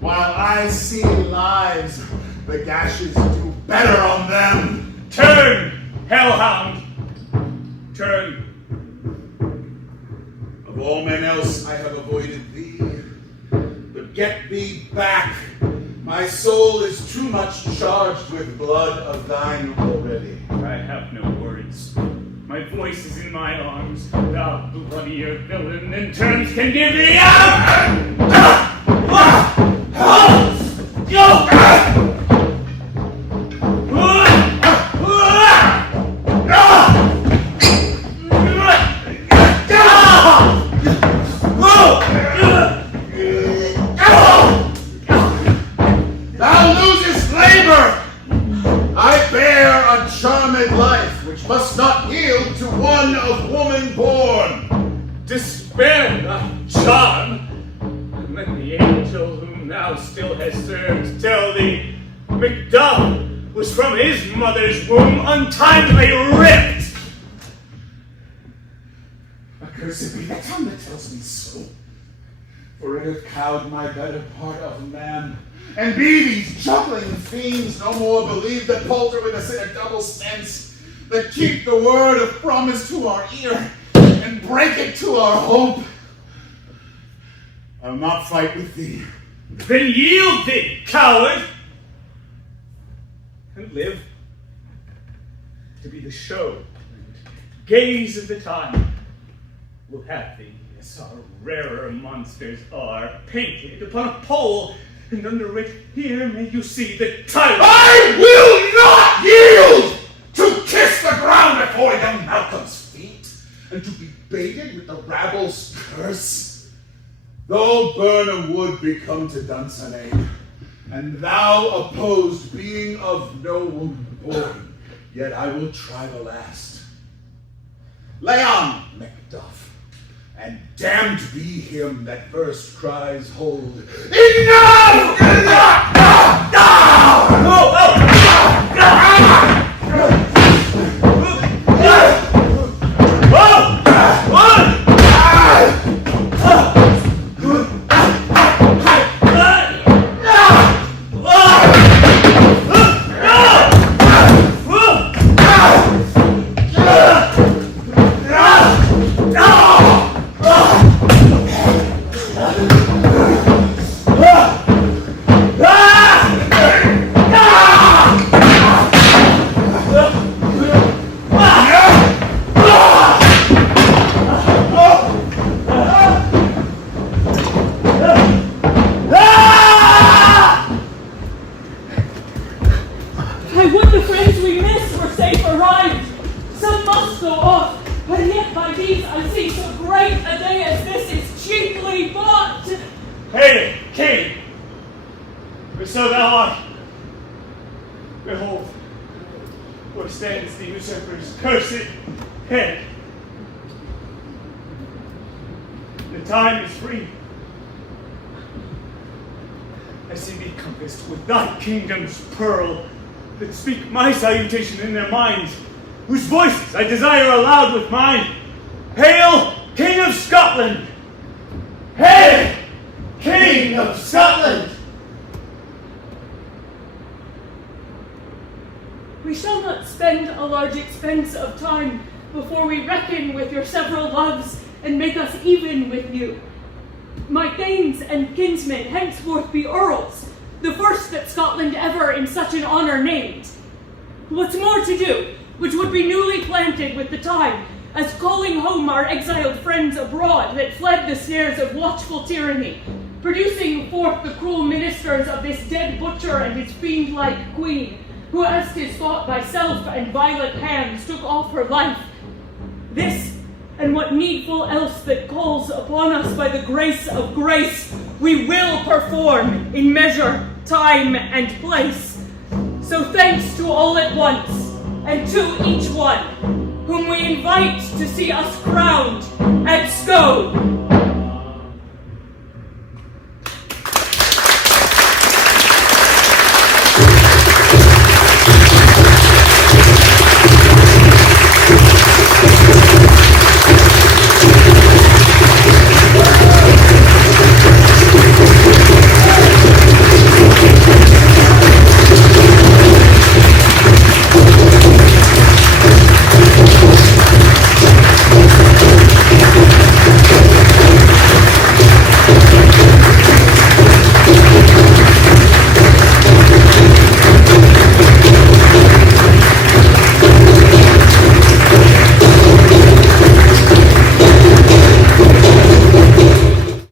while I see lives, the gashes do better on them? Turn, hellhound! Turn. Of all men else I have avoided thee, but get thee back. My soul is too much charged with blood of thine already. I have no words. My voice is in my arms. Thou bloodier villain than terms can give thee out! Thou losest labor! I bear a charmed life, which must not yield to one of woman born. Despair not, charm! And let the angel whom thou still hast served tell thee, Macduff was from his mother's womb untimely ripped! Accursed be the tongue that tells me so. for it hath cowed my better part of man. And be these juggling fiends no more believe that palter with us in a double sense, that keep the word of promise to our ear, and break it to our hope. I'll not fight with thee. Then yield thee, coward, and live to be the show and gaze of the time. We'll have thee, as our rarer monsters are, painted upon a pole, and under it here may you see the tyrant. I will not yield to kiss the ground before young Malcolm's feet, and to be baited with the rabble's curse. Though Burnham would become to Dunsinane, and thou opposed being of no woman born, yet I will try the last. Lay on, Macduff, and damned be him that first cries, hold. Enough! Kingdom's pearl, that speak my salutation in their minds, whose voices I desire aloud with mine. Hail, King of Scotland! Hail, King of Scotland! We shall not spend a large expense of time before we reckon with your several loves and make us even with you. My thanes and kinsmen henceforth be earls, the first that Scotland ever in such an honor named. What's more to do, which would be newly planted with the time, as calling home our exiled friends abroad that fled the snares of watchful tyranny, producing forth the cruel ministers of this dead butcher and his fiend-like queen, who as 'tis thought by self and violent hands took off her life. This, and what needful else that calls upon us by the grace of grace, we will perform in measure, time, and place. So thanks to all at once, and to each one, whom we invite to see us crowned at Scone.